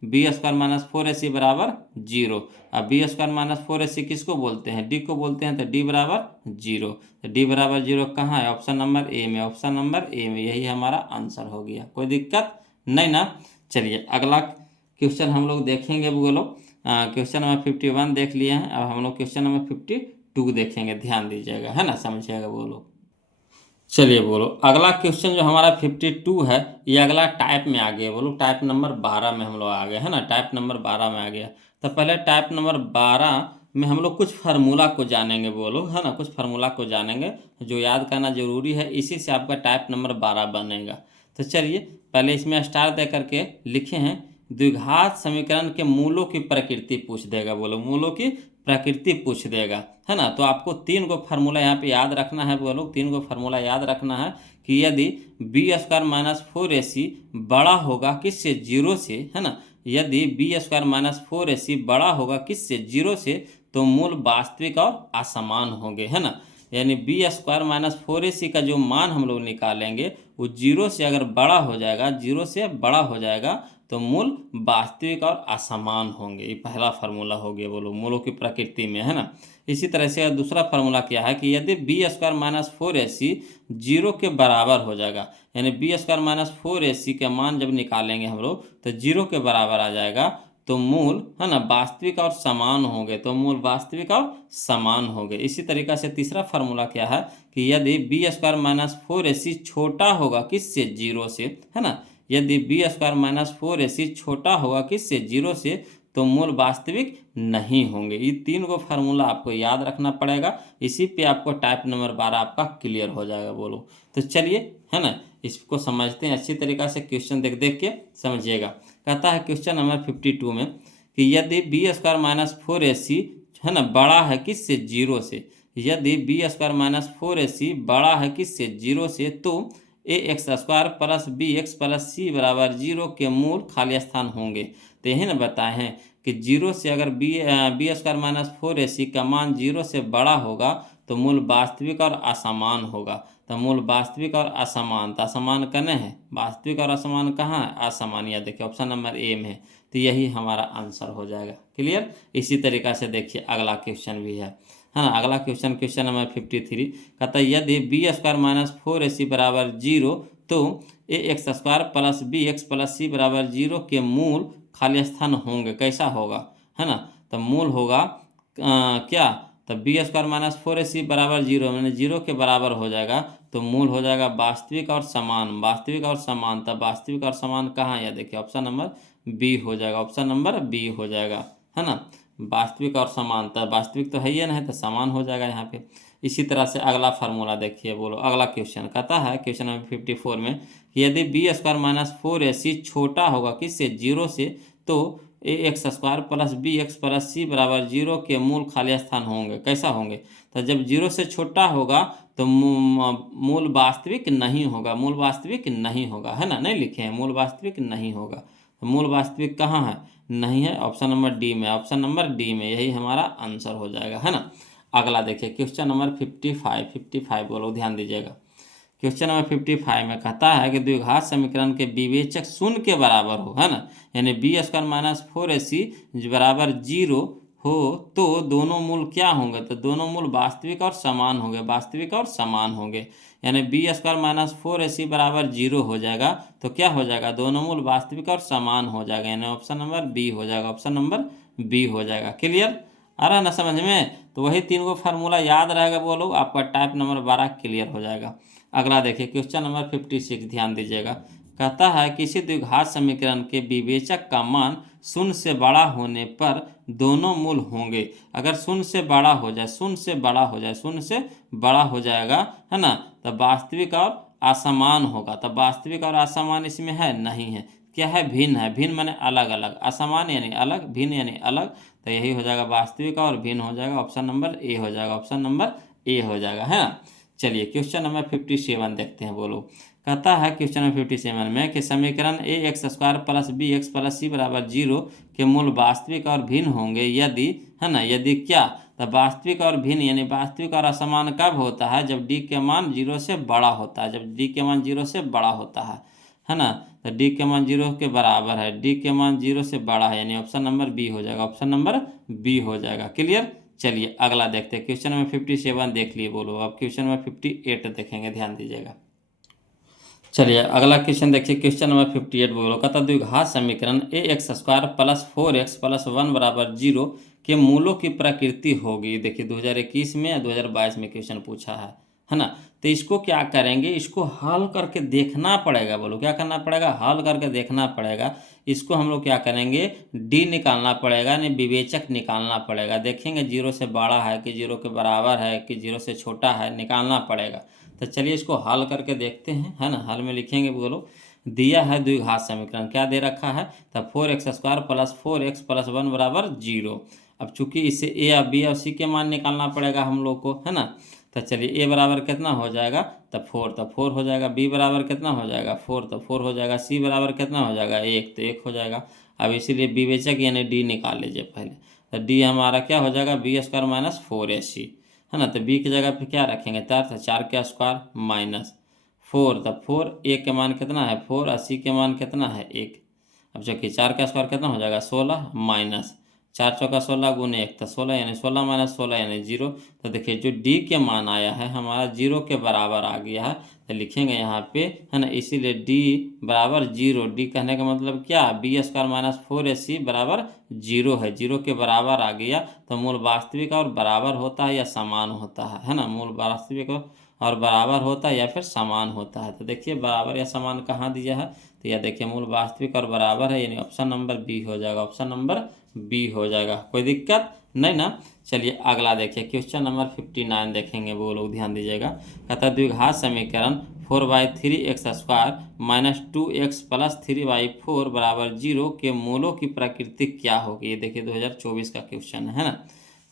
बी स्क्वायर माइनस 4ac बराबर 0। अब बी स्क्वायर माइनस 4ac किसको बोलते हैं, डी को बोलते हैं, तो डी बराबर 0। तो डी बराबर 0 कहाँ है, ऑप्शन नंबर ए में, ऑप्शन नंबर ए में, यही हमारा आंसर हो गया। कोई दिक्कत नहीं ना। चलिए अगला क्वेश्चन हम लोग देखेंगे बोलो। क्वेश्चन नंबर 51 देख लिए हैं, अब हम लोग क्वेश्चन नंबर 52 देखेंगे, ध्यान दीजिएगा है ना, समझिएगा बोलो। चलिए बोलो, अगला क्वेश्चन जो हमारा 52 है, ये अगला टाइप में आ गया बोलो, टाइप नंबर 12 में हम लोग आ गए है ना, टाइप नंबर 12 में आ गया। तो पहले टाइप नंबर 12 में हम लोग कुछ फार्मूला को जानेंगे बोलो, है ना, कुछ फार्मूला को जानेंगे जो याद करना जरूरी है, इसी से आपका टाइप नंबर 12 बनेगा। तो चलिए पहले इसमें स्टार दे करके लिखे हैं, द्विघात समीकरण के मूलों की प्रकृति पूछ देगा बोलो, मूलों की प्रकृति पूछ देगा है ना। तो आपको 3 गो फार्मूला यहाँ पे याद रखना है बोलो, 3 गो फार्मूला याद रखना है कि यदि बी स्क्वायर माइनस 4ac बड़ा होगा किससे, 0 से, है ना, यदि बी स्क्वायर माइनस 4ac बड़ा होगा किससे, 0 से, तो मूल वास्तविक और असमान होंगे, है ना। यानी बी स्क्वायर माइनस 4ac का जो मान हम लोग निकालेंगे वो 0 से अगर बड़ा हो जाएगा, 0 से बड़ा हो जाएगा तो मूल वास्तविक और असमान होंगे। ये पहला फार्मूला हो गया बोलो, मूलों की प्रकृति में, है ना। इसी तरह से दूसरा फार्मूला क्या है कि यदि बी स्क्वायर माइनस 4ac 0 के बराबर हो जाएगा, यानी बी स्क्वायर माइनस 4ac का मान जब निकालेंगे हम लोग तो 0 के बराबर आ जाएगा, तो मूल, है ना, वास्तविक और समान होंगे, तो मूल वास्तविक और समान होंगे। इसी तरीका से तीसरा फार्मूला क्या है कि यदि बी स्क्वायर माइनस 4ac छोटा होगा किससे, 0 से, है ना, यदि बी स्क्वायर माइनस 4ac छोटा होगा किससे, 0 से, तो मूल वास्तविक नहीं होंगे। ये 3 गो फार्मूला आपको याद रखना पड़ेगा, इसी पे आपको टाइप नंबर 12 आपका क्लियर हो जाएगा बोलो। तो चलिए, है ना, इसको समझते हैं अच्छी तरीका से, क्वेश्चन देख देख के समझिएगा। कहता है क्वेश्चन नंबर 52 में कि यदि बी स्क्वायर माइनस 4ac, है ना, बड़ा है किससे, 0 से, यदि बी स्क्वायर माइनस 4ac बड़ा है किससे, 0 से, तो A X square plus B X plus C बराबर 0 के मूल खाली स्थान होंगे। तो यही ना बताए हैं कि 0 से अगर बी स्क्वायर माइनस 4ac का मान 0 से बड़ा होगा तो मूल वास्तविक और असमान होगा। तो मूल वास्तविक और असमान, तो असमान कने हैं, वास्तविक और असमान कहाँ है, असमान, या देखिए ऑप्शन नंबर ए में है। तो यही हमारा आंसर हो जाएगा। क्लियर। इसी तरीका से देखिए अगला क्वेश्चन भी है ना, अगला क्वेश्चन, क्वेश्चन नंबर 53 कहता है यदि बी स्क्वायर माइनस 4ac बराबर 0 तो A X square plus B X plus C बराबर 0 के मूल खाली स्थान होंगे, कैसा होगा, है ना। तो मूल होगा क्या, तो बी स्क्वायर माइनस 4ac बराबर 0 मैंने 0 के बराबर हो जाएगा, तो मूल हो जाएगा वास्तविक और समान, वास्तविक और समान। तब वास्तविक और समान कहाँ है, देखिए ऑप्शन नंबर बी हो जाएगा, ऑप्शन नंबर बी हो जाएगा, है ना। वास्तविक और समानता, वास्तविक तो है ही नहीं, तो समान हो जाएगा यहाँ पे। इसी तरह से अगला फार्मूला देखिए बोलो, अगला क्वेश्चन कहता है क्वेश्चन नंबर 54 में कि यदि बी स्क्वायर माइनस 4ac छोटा होगा किससे, 0 से, तो A X square plus B X plus C बराबर 0 के मूल खाली स्थान होंगे, कैसा होंगे। तो जब 0 से छोटा होगा तो मूल वास्तविक नहीं होगा, मूल वास्तविक नहीं होगा, है ना, नहीं लिखे हैं, मूल वास्तविक नहीं होगा। तो मूल वास्तविक कहाँ है, नहीं है, ऑप्शन नंबर डी में, ऑप्शन नंबर डी में, यही हमारा आंसर हो जाएगा, है ना। अगला देखिए क्वेश्चन नंबर 55 बोलो, ध्यान दीजिएगा। क्वेश्चन नंबर 55 में कहता है कि द्विघात समीकरण के विवेचक शून्य के बराबर हो, है ना, यानी बी स्क्वायर माइनस 4ac बराबर 0 हो तो दोनों मूल क्या होंगे, तो दोनों मूल वास्तविक और समान होंगे, वास्तविक और समान होंगे। यानी बी स्क्वायर माइनस 4ac बराबर 0 हो जाएगा, तो क्या हो जाएगा, दोनों मूल वास्तविक और समान हो जाएगा, यानी ऑप्शन नंबर बी हो जाएगा, ऑप्शन नंबर बी हो जाएगा। क्लियर, आ रहा है ना समझ में। तो वही 3 गो फार्मूला याद रहेगा बोलो, आपका टाइप नंबर 12 क्लियर हो जाएगा। अगला देखिए क्वेश्चन नंबर 56, ध्यान दीजिएगा। कहता है किसी द्विघात समीकरण के विवेचक का मान 0 से बड़ा होने पर दोनों मूल होंगे। अगर 0 से बड़ा हो जाए, 0 से बड़ा हो जाए, 0 से बड़ा हो जाएगा, है ना, तो वास्तविक और असमान होगा। तो वास्तविक और असमान इसमें है नहीं है, क्या है, भिन्न है। भिन्न माने अलग अलग, असमान यानी अलग, भिन्न यानी अलग, तो यही हो जाएगा वास्तविक और भिन्न हो जाएगा, ऑप्शन नंबर ए हो जाएगा, ऑप्शन नंबर ए हो जाएगा, है ना। चलिए क्वेश्चन नंबर 57 देखते हैं। बोलो, कहता है क्वेश्चन नंबर 57 में कि समीकरण A X square plus B X plus C बराबर 0 के मूल वास्तविक और भिन्न होंगे यदि, है ना, यदि क्या। तो वास्तविक और भिन्न यानी वास्तविक और असमान कब होता है, जब डी के मान 0 से बड़ा होता है, जब डी के मान 0 से बड़ा होता है ना। तो डी के मान 0 के बराबर है, डी के मान 0 से बड़ा है, यानी ऑप्शन नंबर बी हो जाएगा, ऑप्शन नंबर बी हो जाएगा। क्लियर। चलिए अगला देखते हैं। क्वेश्चन नंबर 57 देख लिए। बोलो, अब क्वेश्चन नंबर 58 देखेंगे, ध्यान दीजिएगा। चलिए अगला क्वेश्चन देखिए, क्वेश्चन नंबर 58। बोलो, कहता द्विघात समीकरण A X square plus 4x plus 1 बराबर 0 के मूलों की प्रकृति होगी। देखिए 2021 में या 2022 में क्वेश्चन पूछा है ना। तो इसको क्या करेंगे, इसको हल करके देखना पड़ेगा। बोलो क्या करना पड़ेगा, हल करके देखना पड़ेगा। इसको हम लोग क्या करेंगे, डी निकालना पड़ेगा, यानी विवेचक निकालना पड़ेगा। देखेंगे 0 से बड़ा है कि 0 के बराबर है कि 0 से छोटा है, निकालना पड़ेगा। तो चलिए इसको हल करके देखते हैं, है ना। हल में लिखेंगे। बोलो, दिया है द्विघात समीकरण, क्या दे रखा है, तो 4x square plus 4x plus 1 बराबर 0। अब चूंकि इससे ए और बी और सी के मान निकालना पड़ेगा हम लोग को, है ना। तो चलिए ए बराबर कितना हो जाएगा, तो 4, तो 4 हो जाएगा। बी बराबर कितना हो जाएगा, 4, तो 4 हो जाएगा। सी बराबर कितना हो जाएगा, 1, तो 1 हो जाएगा। अब इसीलिए विवेचक यानी डी निकाल लीजिए पहले। तो डी हमारा क्या हो जाएगा, बी स्क्वायर माइनस 4ac, है ना। तो बी की जगह पे क्या रखेंगे, 4, तो 4 का स्क्वायर माइनस 4, तो 4, ए के मान कितना है 4, और सी के मान कितना है 1। अब देखिए 4 का स्क्वायर कितना हो जाएगा 16 माइनस 4 चौका 16 गुने 1, तो 16 यानी 16 माइनस 16 यानी 0। तो देखिए जो डी के मान आया है हमारा 0 के बराबर आ गया है, तो लिखेंगे यहाँ पे, है ना। इसीलिए डी बराबर 0, डी कहने का मतलब क्या, बी स्क्वायर माइनस 4ac बराबर 0 है, 0 के बराबर आ गया। तो मूल वास्तविक और बराबर होता है या समान होता है ना। मूल वास्तविक और बराबर होता है या फिर समान होता है। तो देखिए बराबर या समान कहाँ दिया है, तो यह देखिए मूल वास्तविक और बराबर है, यानी ऑप्शन नंबर बी हो जाएगा, ऑप्शन नंबर बी हो जाएगा। कोई दिक्कत नहीं ना। चलिए अगला देखिए, क्वेश्चन नंबर 59 देखेंगे। वो लोग ध्यान दीजिएगा। कहता द्विघात समीकरण 4/3x square minus 2x plus 3/4 बराबर 0 के मूलों की प्रकृति क्या होगी। ये देखिए 2024 का क्वेश्चन है ना।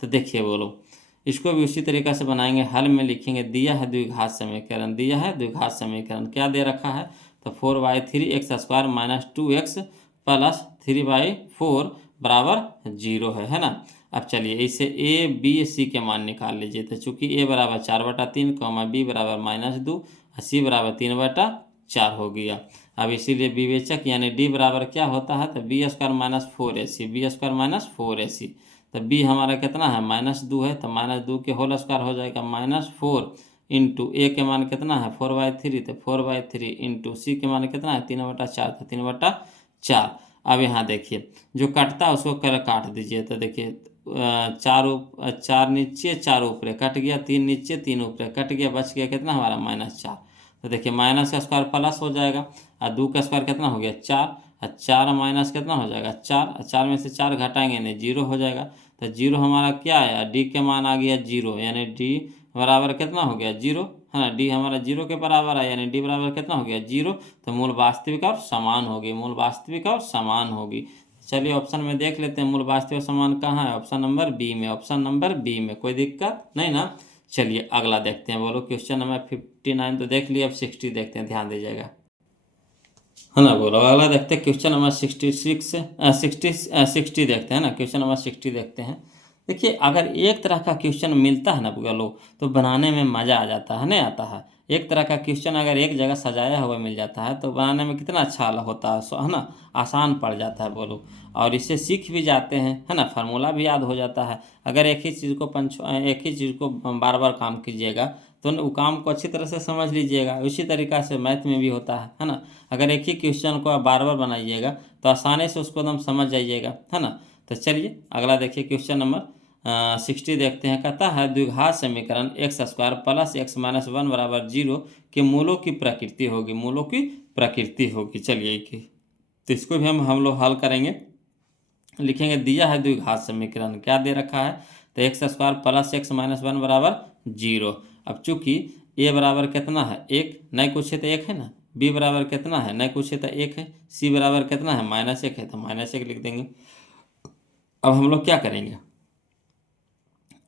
तो देखिए बोलो, इसको भी उसी तरीक़ा से बनाएंगे। हल में लिखेंगे, दिया है द्विघात समीकरण, दिया है द्विघात समीकरण, क्या दे रखा है, तो 4/3x square minus 2x plus 3/4 बराबर 0 है ना। अब चलिए इसे ए बी सी के मान निकाल लीजिए। तो चूंकि ए बराबर 4/3, बी बराबर -2 और सी बराबर 3/4 हो गया। अब इसीलिए विवेचक यानी डी बराबर क्या होता है, तो B square minus 4ac, B square minus 4ac। तो बी हमारा कितना है -2 है, तो -2 के होल स्क्वायर हो जाएगा -4 इंटू ए के मान कितना है 4/3, तो 4/3 इंटू सी के मान कितना है 3/4, तो 3/4। अब यहाँ देखिए जो कटता है उसको काट दीजिए। तो देखिए 4 नीचे 4 ऊपर कट गया, 3 नीचे 3 ऊपर कट गया, बच गया कितना हमारा -4। तो देखिए माइनस का स्क्वायर प्लस हो जाएगा, और 2 का स्क्वायर कितना हो गया 4, और 4 माइनस कितना हो जाएगा 4, और 4 में से 4 घटाएंगे नहीं 0 हो जाएगा। तो 0 हमारा क्या आया, डी के मान आ गया 0, यानी डी बराबर कितना हो गया 0, है ना। डी हमारा 0 के बराबर है, यानी डी बराबर कितना हो गया 0। तो मूल वास्तविक और समान होगी, मूल वास्तविक और समान होगी। चलिए ऑप्शन में देख लेते हैं मूल वास्तविक और समान कहाँ है, ऑप्शन नंबर बी में, ऑप्शन नंबर बी में। कोई दिक्कत नहीं ना। चलिए अगला देखते हैं। बोलो क्वेश्चन नंबर 59 तो देख लिया, अब 60 देखते हैं, ध्यान दीजिएगा, है ना। बोलो अगला देखते हैं क्वेश्चन नंबर 60 देखते हैं ना। क्वेश्चन नंबर 60 देखते हैं। देखिए अगर एक तरह का क्वेश्चन मिलता है ना बोलो, तो बनाने में मज़ा आ जाता है, नहीं आता है। एक तरह का क्वेश्चन अगर एक जगह सजाया हुआ मिल जाता है तो बनाने में कितना अच्छा होता है ना, आसान पड़ जाता है। बोलो और इससे सीख भी जाते हैं, है ना, फार्मूला भी याद हो जाता है। अगर एक ही चीज़ को बार बार काम कीजिएगा तो वो काम को अच्छी तरह से समझ लीजिएगा। उसी तरीक़ा से मैथ में भी होता है ना। अगर एक ही क्वेश्चन को आप बार बार बनाइएगा तो आसानी से उसको एकदम समझ जाइएगा, है ना। तो चलिए अगला देखिए, क्वेश्चन नंबर 60 देखते हैं। कहता है द्विघात समीकरण x square plus x minus 1 बराबर 0 के मूलों की प्रकृति होगी, मूलों की प्रकृति होगी। चलिए तो इसको भी हम लोग हल करेंगे। लिखेंगे, दिया है द्विघात समीकरण, क्या दे रखा है, तो x square plus x minus 1 बराबर 0। अब चूंकि ए बराबर कितना है 1, नहीं कुछ है तो 1 है ना, बी बराबर कितना है, नहीं कुछ है तो 1 है, सी बराबर कितना है, -1 है, तो -1 लिख देंगे। अब हम लोग क्या करेंगे,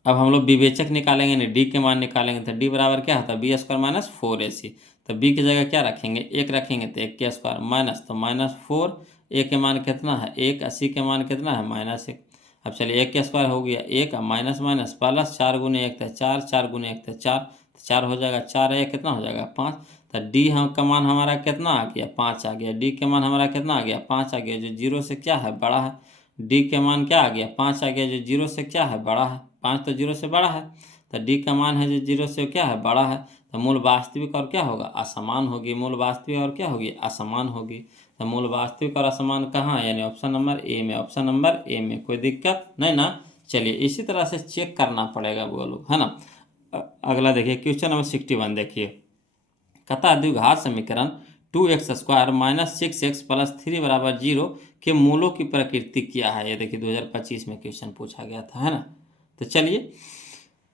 अब हम लोग विवेचक निकालेंगे, नहीं डी के मान निकालेंगे, तो डी बराबर क्या होता है, बी स्क्वायर माइनस 4ac। तो बी की जगह क्या रखेंगे, 1 रखेंगे, तो 1 के स्क्वायर माइनस, तो -4, ए के मान कितना है 1, अस्सी के मान कितना है -1। अब चलिए 1 के स्क्वायर हो गया 1, अब माइनस माइनस प्लस, 4 गुने 1 तो 4, 4 गुने 1 तो 4, तो 4 हो जाएगा, 4 1 कितना हो जाएगा 5। तो डी हम का मान हमारा कितना आ गया 5 आ गया, डी के मान हमारा कितना आ गया 5 आ गया, जो जीरो से क्या है बड़ा है। डी के मान क्या आ गया 5 आ गया, जो जीरो से क्या है बड़ा है, 5 तो जीरो से बड़ा है, तो डी का मान है जो जीरो से क्या है बड़ा है। तो मूल वास्तविक और क्या होगा, असमान होगी, मूल वास्तविक और क्या होगी, असमान होगी। तो मूल वास्तविक और असमान कहाँ है, यानी ऑप्शन नंबर ए में, ऑप्शन नंबर ए में, कोई दिक्कत नहीं ना। चलिए इसी तरह से चेक करना पड़ेगा वो लोग, है ना। अगला देखिए क्वेश्चन नंबर 61 देखिए, कहता है द्विघात समीकरण 2x² माइनस 6x प्लस 3 बराबर 0 के मूलों की प्रकृति क्या है। ये देखिए 2025 में क्वेश्चन पूछा गया था, है ना। तो चलिए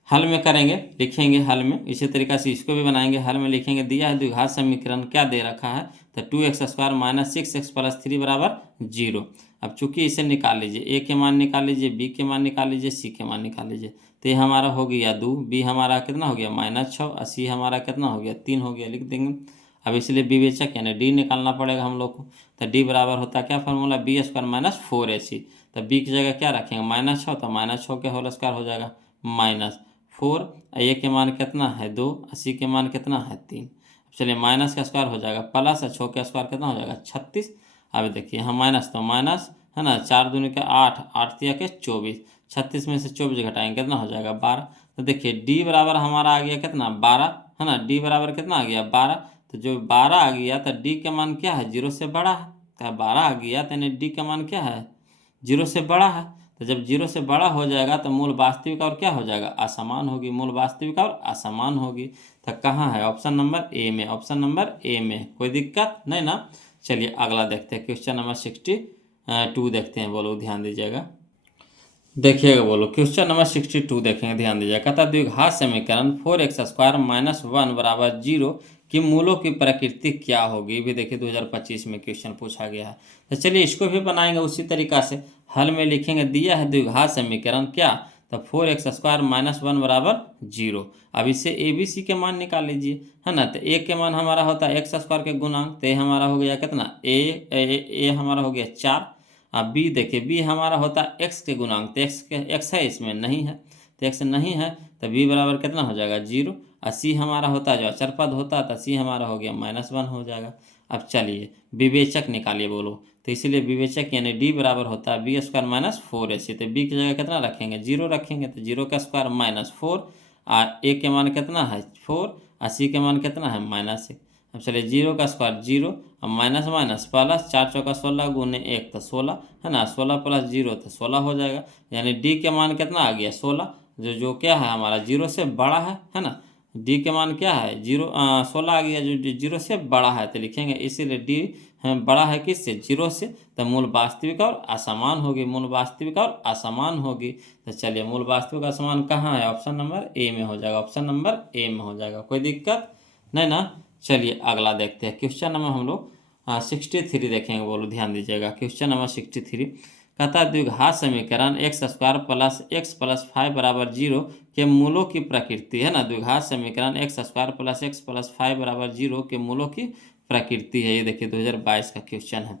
हल में करेंगे, लिखेंगे हल में, इसी तरीक़ा से इसको भी बनाएंगे, हल में लिखेंगे। दिया है द्विघात समीकरण क्या दे रखा है, तो 2x² माइनस 6x प्लस 3 बराबर 0। अब चूंकि इसे निकाल लीजिए, ए के मान निकाल लीजिए, बी के मान निकाल लीजिए, सी के मान निकाल लीजिए। तो ये हमारा हो गया 2, बी हमारा कितना हो गया -6, और सी हमारा कितना हो गया 3 हो गया, लिख देंगे। अब इसलिए विवेचक यानी डी निकालना पड़ेगा हम लोग को। तो डी बराबर होता है क्या फार्मूला, b² माइनस 4ac। तो बी की जगह क्या रखेंगे -6, तो -6 के होल स्क्वायर हो जाएगा -4, ए के मान कितना है 2, सी के मान कितना है 3। चलिए माइनस का स्क्वायर हो जाएगा प्लस, 6 का स्क्वायर कितना हो जाएगा 36। अब देखिए यहाँ माइनस तो माइनस, है ना, 4 दूनी का 8, 8 तिया के 24, 36 में से 24 घटाएंगे कितना हो जाएगा 12। तो देखिए डी बराबर हमारा आ गया कितना 12, है ना, डी बराबर कितना आ गया 12। तो जो 12 आ गया तो डी का मान क्या है, 0 से बड़ा है। तो 12 आ गया तो यानी डी का मान क्या है, 0 से बड़ा है। तो जब 0 से बड़ा हो जाएगा तो मूल वास्तविक और क्या हो जाएगा, असमान होगी, मूल वास्तविक और असमान होगी। तो कहाँ है, ऑप्शन नंबर ए में, ऑप्शन नंबर ए में, कोई दिक्कत नहीं ना। चलिए अगला देखते हैं क्वेश्चन नंबर 62 देखते हैं, बोलो ध्यान दीजिएगा, देखिएगा बोलो क्वेश्चन नंबर 62 देखेंगे, ध्यान दीजिएगा। कहता द्विघात समीकरण 4x² माइनस 1 बराबर 0 कि मूलों की प्रकृति क्या होगी। भी देखिए 2025 में क्वेश्चन पूछा गया है। तो चलिए इसको भी बनाएंगे उसी तरीका से, हल में लिखेंगे। दिया है द्विघात समीकरण क्या, तो 4x² माइनस 1 बराबर 0। अब इससे ए बी सी के मान निकाल लीजिए, है ना। तो ए के मान हमारा होता है x² के गुणांक, तो हमारा हो गया कितना ए हमारा हो गया 4। अब बी देखिए, बी हमारा होता है एक्स के गुणांक, तो एक्स है इसमें नहीं है, तो एक्स नहीं है, तो बी बराबर कितना हो जाएगा 0। और सी हमारा होता है जो अचर पद होता है, तो सी हमारा हो गया -1 हो जाएगा। अब चलिए विवेचक निकालिए बोलो, तो इसीलिए विवेचक यानी डी बराबर होता है b² माइनस 4ac। तो बी की जगह कितना रखेंगे 0 रखेंगे, तो 0 का स्क्वायर -4, और ए के मान कितना है 4, और सी के मान कितना है -1। अब चलिए 0 का स्क्वायर 0, अब माइनस माइनस प्लस, 4 चौका 16 गुने 1 तो 16, है ना, 16 प्लस 0 तो 16 हो जाएगा। यानी डी के मान कितना आ गया 16, जो क्या है हमारा 0 से बड़ा है ना। डी के मान क्या है 16 आ गया, जो 0 से बड़ा है, तो लिखेंगे इसीलिए डी बड़ा है किससे 0 से। तो मूल वास्तविक और असमान होगी, मूल वास्तविक और असमान होगी। तो चलिए मूल वास्तविक असमान कहाँ है, ऑप्शन नंबर ए में हो जाएगा, ऑप्शन नंबर ए में हो जाएगा, कोई दिक्कत नहीं ना। चलिए अगला देखते हैं क्वेश्चन नंबर हम लोग 63 देखेंगे, बोलो ध्यान दीजिएगा। क्वेश्चन नंबर 63 कहता है द्विघात समीकरण x² प्लस x प्लस 5 बराबर 0 के मूलों की प्रकृति, है ना। द्विघात समीकरण x² प्लस x प्लस 5 बराबर 0 के मूलों की प्रकृति है। ये देखिए 2022 का क्वेश्चन है।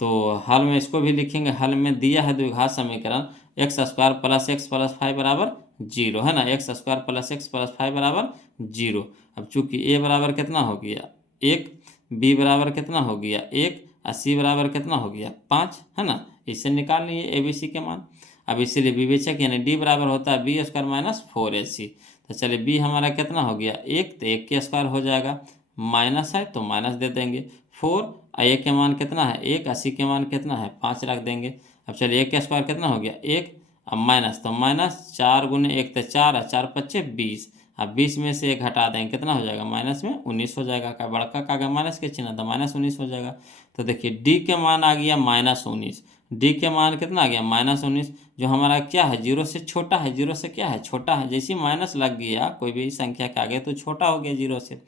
तो हल में इसको भी लिखेंगे, हल में दिया है द्विघात समीकरण x² प्लस x प्लस 5 बराबर 0, है ना, x² प्लस x प्लस 5 बराबर 0। अब चूंकि ए बराबर कितना हो गया 1, बी बराबर कितना हो गया 1, और सी बराबर कितना हो गया 5, है ना। इससे निकाल लिए ए बी सी के मान। अब इसीलिए विवेचक यानी डी बराबर होता है b² माइनस 4ac। तो चलिए बी हमारा कितना हो गया 1, तो 1 के स्क्वायर हो जाएगा, माइनस है तो माइनस दे देंगे, 4, और ए के मान कितना है 1, और सी के मान कितना है 5 रख देंगे। अब चलिए 1 का स्क्वायर कितना हो गया 1, अब माइनस तो माइनस, 4 गुने 1 तो 4, और 4 पच्चे 20। अब 20 में से 1 घटा देंगे कितना हो जाएगा, माइनस में 19 हो जाएगा। का बड़का का अगर माइनस के चिन्ह तो -19 हो जाएगा। तो देखिए डी के मान आ गया -19, डी के मान कितना आ गया -19, जो हमारा क्या है 0 से छोटा है, 0 से क्या है छोटा है। जैसे माइनस लग गया कोई भी संख्या के आगे तो छोटा हो गया 0 से।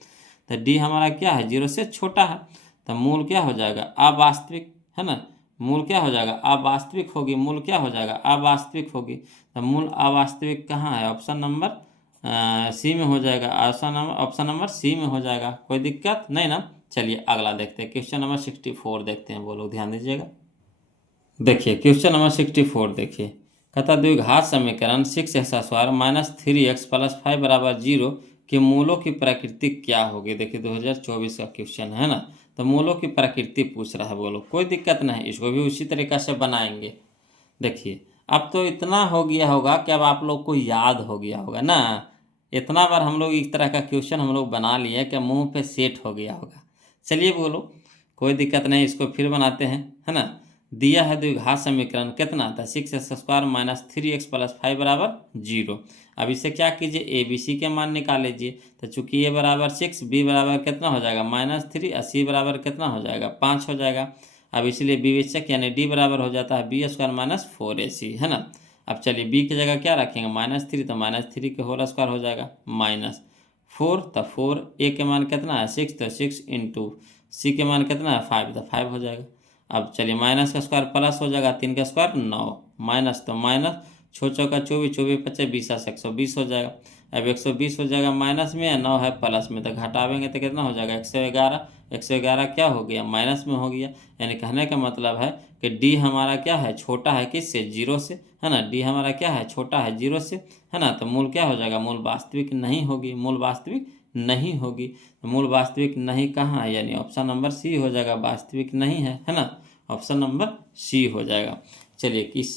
तो डी हमारा क्या है, 0 से छोटा है, तो मूल क्या हो जाएगा, अवास्तविक, है ना। मूल क्या हो जाएगा, अवास्तविक होगी, मूल क्या हो जाएगा, अवास्तविक होगी। तो मूल अवास्तविक कहाँ है, ऑप्शन नंबर सी में हो जाएगा, ऑप्शन नंबर सी में हो जाएगा। कोई दिक्कत नहीं ना। चलिए अगला देखते हैं, क्वेश्चन नंबर 64 देखते हैं, बोलो ध्यान दीजिएगा। देखिए क्वेश्चन नंबर 64 देखिए, कहता द्विघात समीकरण 6x² माइनस 3x प्लस 5 बराबर 0 के मूलों की प्रकृति क्या होगी। देखिए 2024 का क्वेश्चन है ना, तो मूलों की प्रकृति पूछ रहा है, बोलो कोई दिक्कत नहीं, इसको भी उसी तरीका से बनाएंगे। देखिए अब तो इतना हो गया होगा कि अब आप लोग को याद हो गया होगा ना, इतना बार हम लोग इस तरह का क्वेश्चन हम लोग बना लिए कि मुंह पे सेट हो गया होगा। चलिए बोलो कोई दिक्कत नहीं, इसको फिर बनाते हैं, है ना। दिया है द्विघात समीकरण कितना था, 6x² माइनस 3x प्लस 5 बराबर 0। अब इसे क्या कीजिए, ए बी सी के मान निकाल लीजिए। तो चूंकि ए बराबर 6, बी बराबर कितना हो जाएगा -3 और सी बराबर कितना हो जाएगा 5 हो जाएगा। अब इसलिए विवेचक यानी डी बराबर हो जाता है b² माइनस 4ac, है ना। अब चलिए बी की जगह क्या रखेंगे, -3, तो -3 के होल स्क्वायर हो जाएगा -4, तो 4, ए के मान कितना है 6, तो 6 इंटू सी के मान कितना है 5, तो 5 हो जाएगा। अब चलिए माइनस का स्क्वायर प्लस हो जाएगा, 3 का स्क्वायर 9, माइनस तो माइनस, 6 चौका 24, 24 पच्चे 20, 120 हो जाएगा। अब 120 हो जाएगा माइनस में, 9 है प्लस में, तो घटावेंगे तो कितना हो जाएगा 111। 111 क्या हो गया, माइनस में हो गया। यानी कहने का मतलब है कि डी हमारा क्या है, छोटा है किससे, 0 से, है ना। डी हमारा क्या है, छोटा है 0 से, है ना। तो मूल क्या हो जाएगा, मूल वास्तविक नहीं होगी, मूल वास्तविक नहीं होगी। तो मूल वास्तविक नहीं कहाँ है, यानी ऑप्शन नंबर सी हो जाएगा, वास्तविक नहीं है ना। ऑप्शन नंबर सी हो जाएगा। चलिए किस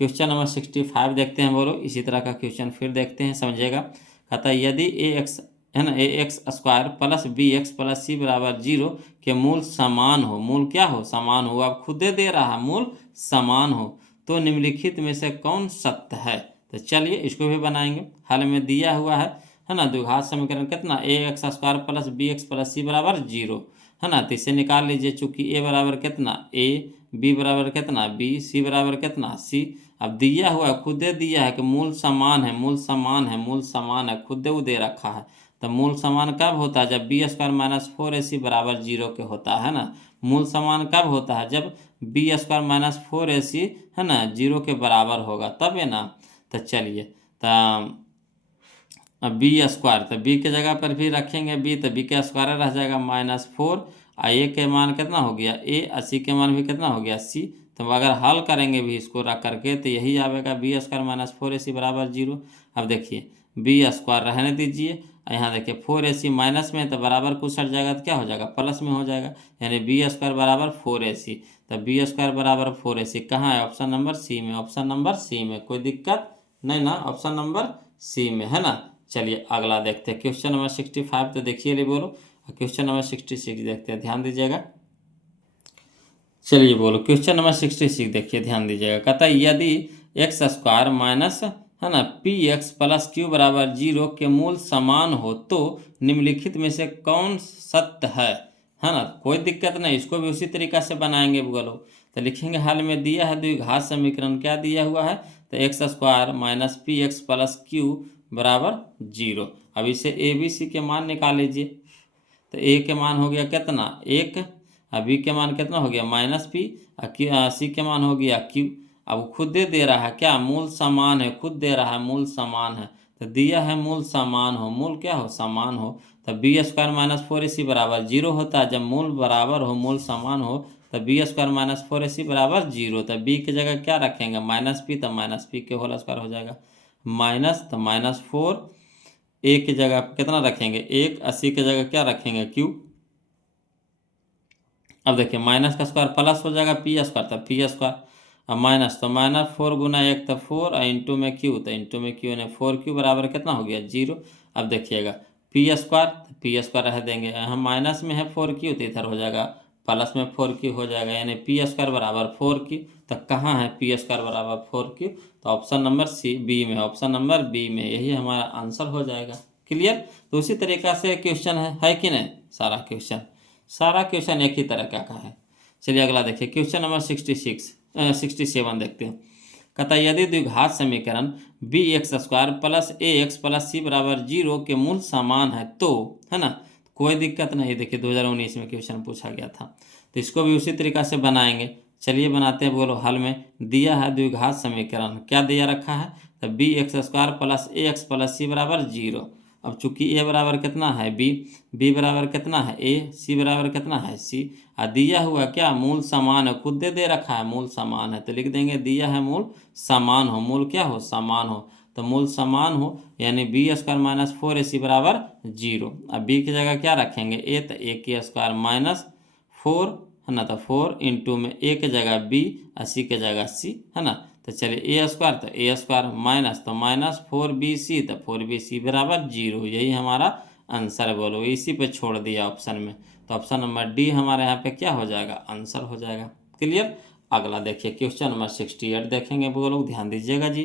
क्वेश्चन नंबर 65 देखते हैं, बोलो इसी तरह का क्वेश्चन फिर देखते हैं, समझिएगा। कहता है यदि ए एक्स, है ना, ax² plus bx plus C बराबर 0 के मूल समान हो, मूल क्या हो, समान हो, अब खुदे दे रहा मूल समान हो, तो निम्नलिखित में से कौन सत्य है। तो चलिए इसको भी बनाएंगे, हल में दिया हुआ है ना। द्विघात समीकरण कितना, ax² plus bx plus C बराबर 0, है ना। तो इसे निकाल लीजिए, चूंकि a बराबर कितना a, b बराबर कितना b, c बराबर कितना c। अब दिया हुआ है, खुदे दिया है कि मूल समान है, मूल समान है, मूल समान है, खुदे वो दे रखा है। तो मूल समान कब होता है, जब b² माइनस 4ac बराबर 0 के होता है ना। मूल समान कब होता है, जब b² माइनस 4ac, है ना, 0 के बराबर होगा, तब है ना। तो चलिए तो b² तो b के जगह पर भी रखेंगे b, तो b का स्क्वायर रह जाएगा -4, और a के मान कितना हो गया a, और c के मान भी कितना हो गया c। तो अगर हल करेंगे भी इसको रख करके तो यही आएगा b² माइनस 4ac बराबर 0। अब देखिए b² रहने दीजिए, यहाँ देखिए 4ac माइनस में, तो बराबर कुछ हट जाएगा तो क्या हो जाएगा, प्लस में हो जाएगा, यानी b² बराबर 4ac। तो b² बराबर 4ac कहाँ है, ऑप्शन नंबर सी में, ऑप्शन नंबर सी में। कोई दिक्कत नहीं ना, ऑप्शन नंबर सी में, है ना। चलिए अगला देखते हैं, क्वेश्चन नंबर 65 तो देखिए ले बोलो, क्वेश्चन नंबर 66 देखते हैं, ध्यान दीजिएगा। चलिए बोलो क्वेश्चन नंबर 66 देखिए, ध्यान दीजिएगा। कहता है यदि x² माइनस, है ना, px प्लस q बराबर 0 के मूल समान हो तो निम्नलिखित में से कौन सत्य है ना। कोई दिक्कत नहीं, इसको भी उसी तरीका से बनाएंगे बोलो। तो लिखेंगे हाल में दिया है द्विघात समीकरण क्या दिया हुआ है, तो x² minus px plus q बराबर 0। अब इसे ए बी सी के मान निकाल लीजिए। तो ए के मान हो गया कितना 1, और बी के मान कितना हो गया -p, और सी के मान हो गया q। अब खुद दे रहा है क्या, मूल समान है, खुद दे रहा है मूल समान है। तो दिया है मूल समान हो, मूल क्या हो, समान हो। तो b² माइनस 4ac बराबर 0 होता है, जब मूल बराबर हो, मूल समान हो, तो b² माइनस 4ac बराबर 0। तो b की जगह क्या रखेंगे -p, तो -p के होल स्क्वायर हो जाएगा, माइनस तो -4, ए की जगह कितना रखेंगे 1, 80 की जगह क्या रखेंगे q। अब देखिए माइनस का स्क्वायर प्लस हो जाएगा p² तब p², अब माइनस तो -4 गुना 1 तो 4, और इंटू में q, तो इंटू में q यानी 4q बराबर कितना हो गया 0। अब देखिएगा p² रह देंगे, यहाँ माइनस में है 4q, तो इधर हो जाएगा प्लस में 4q हो जाएगा, यानी p² बराबर 4q। तो कहाँ है p² बराबर 4q, तो ऑप्शन नंबर सी बी में, ऑप्शन नंबर बी में, यही हमारा आंसर हो जाएगा। क्लियर। तो उसी तरीका से क्वेश्चन है कि नहीं, सारा क्वेश्चन एक ही तरह का है। चलिए अगला देखिए, क्वेश्चन नंबर 67 देखते हैं। कहता है यदि द्विघात समीकरण bx² plus ax plus c बराबर 0 के मूल समान है तो, है ना, कोई दिक्कत नहीं। देखिए 2019 में क्वेश्चन पूछा गया था, तो इसको भी उसी तरीक़ा से बनाएंगे। चलिए बनाते हैं। बोलो हल में दिया है द्विघात समीकरण, क्या दिया रखा है, तो बी एक्स स्क्वायर प्लस ए एक्स प्लस सी बराबर 0। अब चूंकि ए बराबर कितना है बी बराबर कितना है ए, सी बराबर कितना है सी, और दिया हुआ क्या मूल समान है, खुद दे रखा है मूल समान है, तो लिख देंगे दिया है मूल समान हो, मूल क्या हो समान हो, तो मूल समान हो यानी बी स्क्वायर माइनस 4ac बराबर 0। अब बी की जगह क्या रखेंगे ए, तो ए की स्क्वायर माइनस 4 है ना, तो 4 इंटू में ए की जगह बी और सी की जगह सी है ना। तो चलिए ए स्क्वायर, तो ए स्क्वायर माइनस तो माइनस 4bc, तो 4bc बराबर 0। यही हमारा आंसर बोलो, इसी पे छोड़ दिया ऑप्शन में, तो ऑप्शन नंबर डी हमारे यहाँ पे क्या हो जाएगा, आंसर हो जाएगा। क्लियर। अगला देखिए क्वेश्चन नंबर 68 देखेंगे बोलो, ध्यान दीजिएगा जी।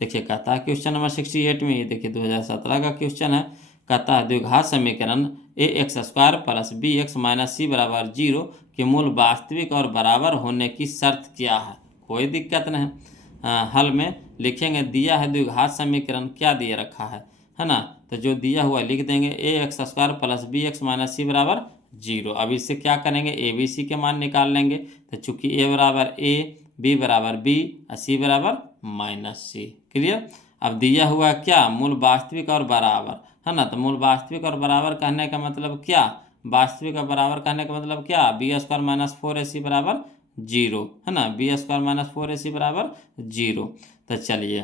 देखिए कहता है क्वेश्चन नंबर 68 में, ये देखिए 2017 का क्वेश्चन है। कहता है द्विघात समीकरण A X square plus B X minus C बराबर 0 के मूल वास्तविक और बराबर होने की शर्त क्या है। कोई दिक्कत नहीं। हल में लिखेंगे दिया है द्विघात समीकरण, क्या दिया रखा है ना, तो जो दिया हुआ लिख देंगे A X square plus B X minus C बराबर 0। अब इससे क्या करेंगे ए बी सी के मान निकाल लेंगे, तो चूंकि ए बराबर ए, बी बराबर बी और सी बराबर माइनस सी। क्लियर। अब दिया हुआ क्या मूल वास्तविक और बराबर है ना, तो मूल वास्तविक और बराबर कहने का मतलब क्या, वास्तविक और बराबर कहने का मतलब क्या, बी स्क्वायर माइनस 4ac बराबर 0 है ना, बी स्क्वायर माइनस 4ac बराबर 0। तो चलिए,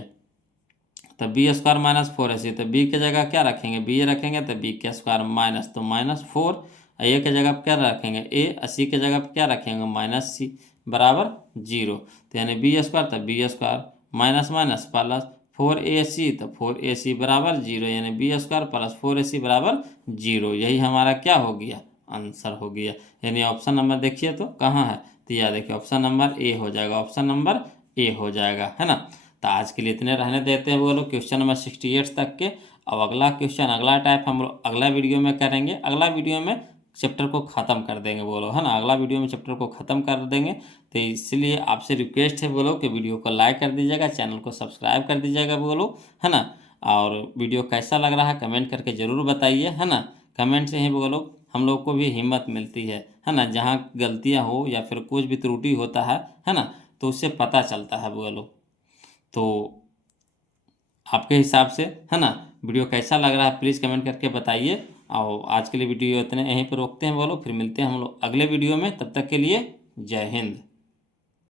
तो बी स्क्वायर माइनस 4ac, तो बी की जगह क्या रखेंगे बी रखेंगे, तो बी के स्क्वायर माइनस तो माइनस 4, ए की जगह क्या रखेंगे ए, सी की जगह क्या रखेंगे माइनस सी बराबर 0। तो यानी बी स्क्वायर, तो B square minus minus plus 4ac, तो 4ac बराबर 0, यानी बी स्क्वायर प्लस 4ac बराबर 0। यही हमारा क्या हो गया, आंसर हो गया। यानी ऑप्शन नंबर देखिए तो कहाँ है, तो यह देखिए ऑप्शन नंबर ए हो जाएगा, ऑप्शन नंबर ए हो जाएगा है ना। तो आज के लिए इतने रहने देते हैं बोलो क्वेश्चन नंबर 68 तक के। अब अगला क्वेश्चन, अगला टाइप हम लोग अगला वीडियो में करेंगे। अगला वीडियो में चैप्टर को ख़त्म कर देंगे बोलो है ना, अगला वीडियो में चैप्टर को ख़त्म कर देंगे। तो इसलिए आपसे रिक्वेस्ट है बोलो कि वीडियो को लाइक कर दीजिएगा, चैनल को सब्सक्राइब कर दीजिएगा बोलो है ना। और वीडियो कैसा लग रहा है कमेंट करके ज़रूर बताइए है ना। कमेंट से ही बोलो हम लोग को भी हिम्मत मिलती है ना, जहाँ गलतियाँ हो या फिर कुछ भी त्रुटि होता है ना, तो उससे पता चलता है बोलो। तो आपके हिसाब से है ना वीडियो कैसा लग रहा है प्लीज़ कमेंट करके बताइए। और आज के लिए वीडियो इतने यहीं पर रोकते हैं बोलो, फिर मिलते हैं हम लोग अगले वीडियो में, तब तक के लिए जय हिंद।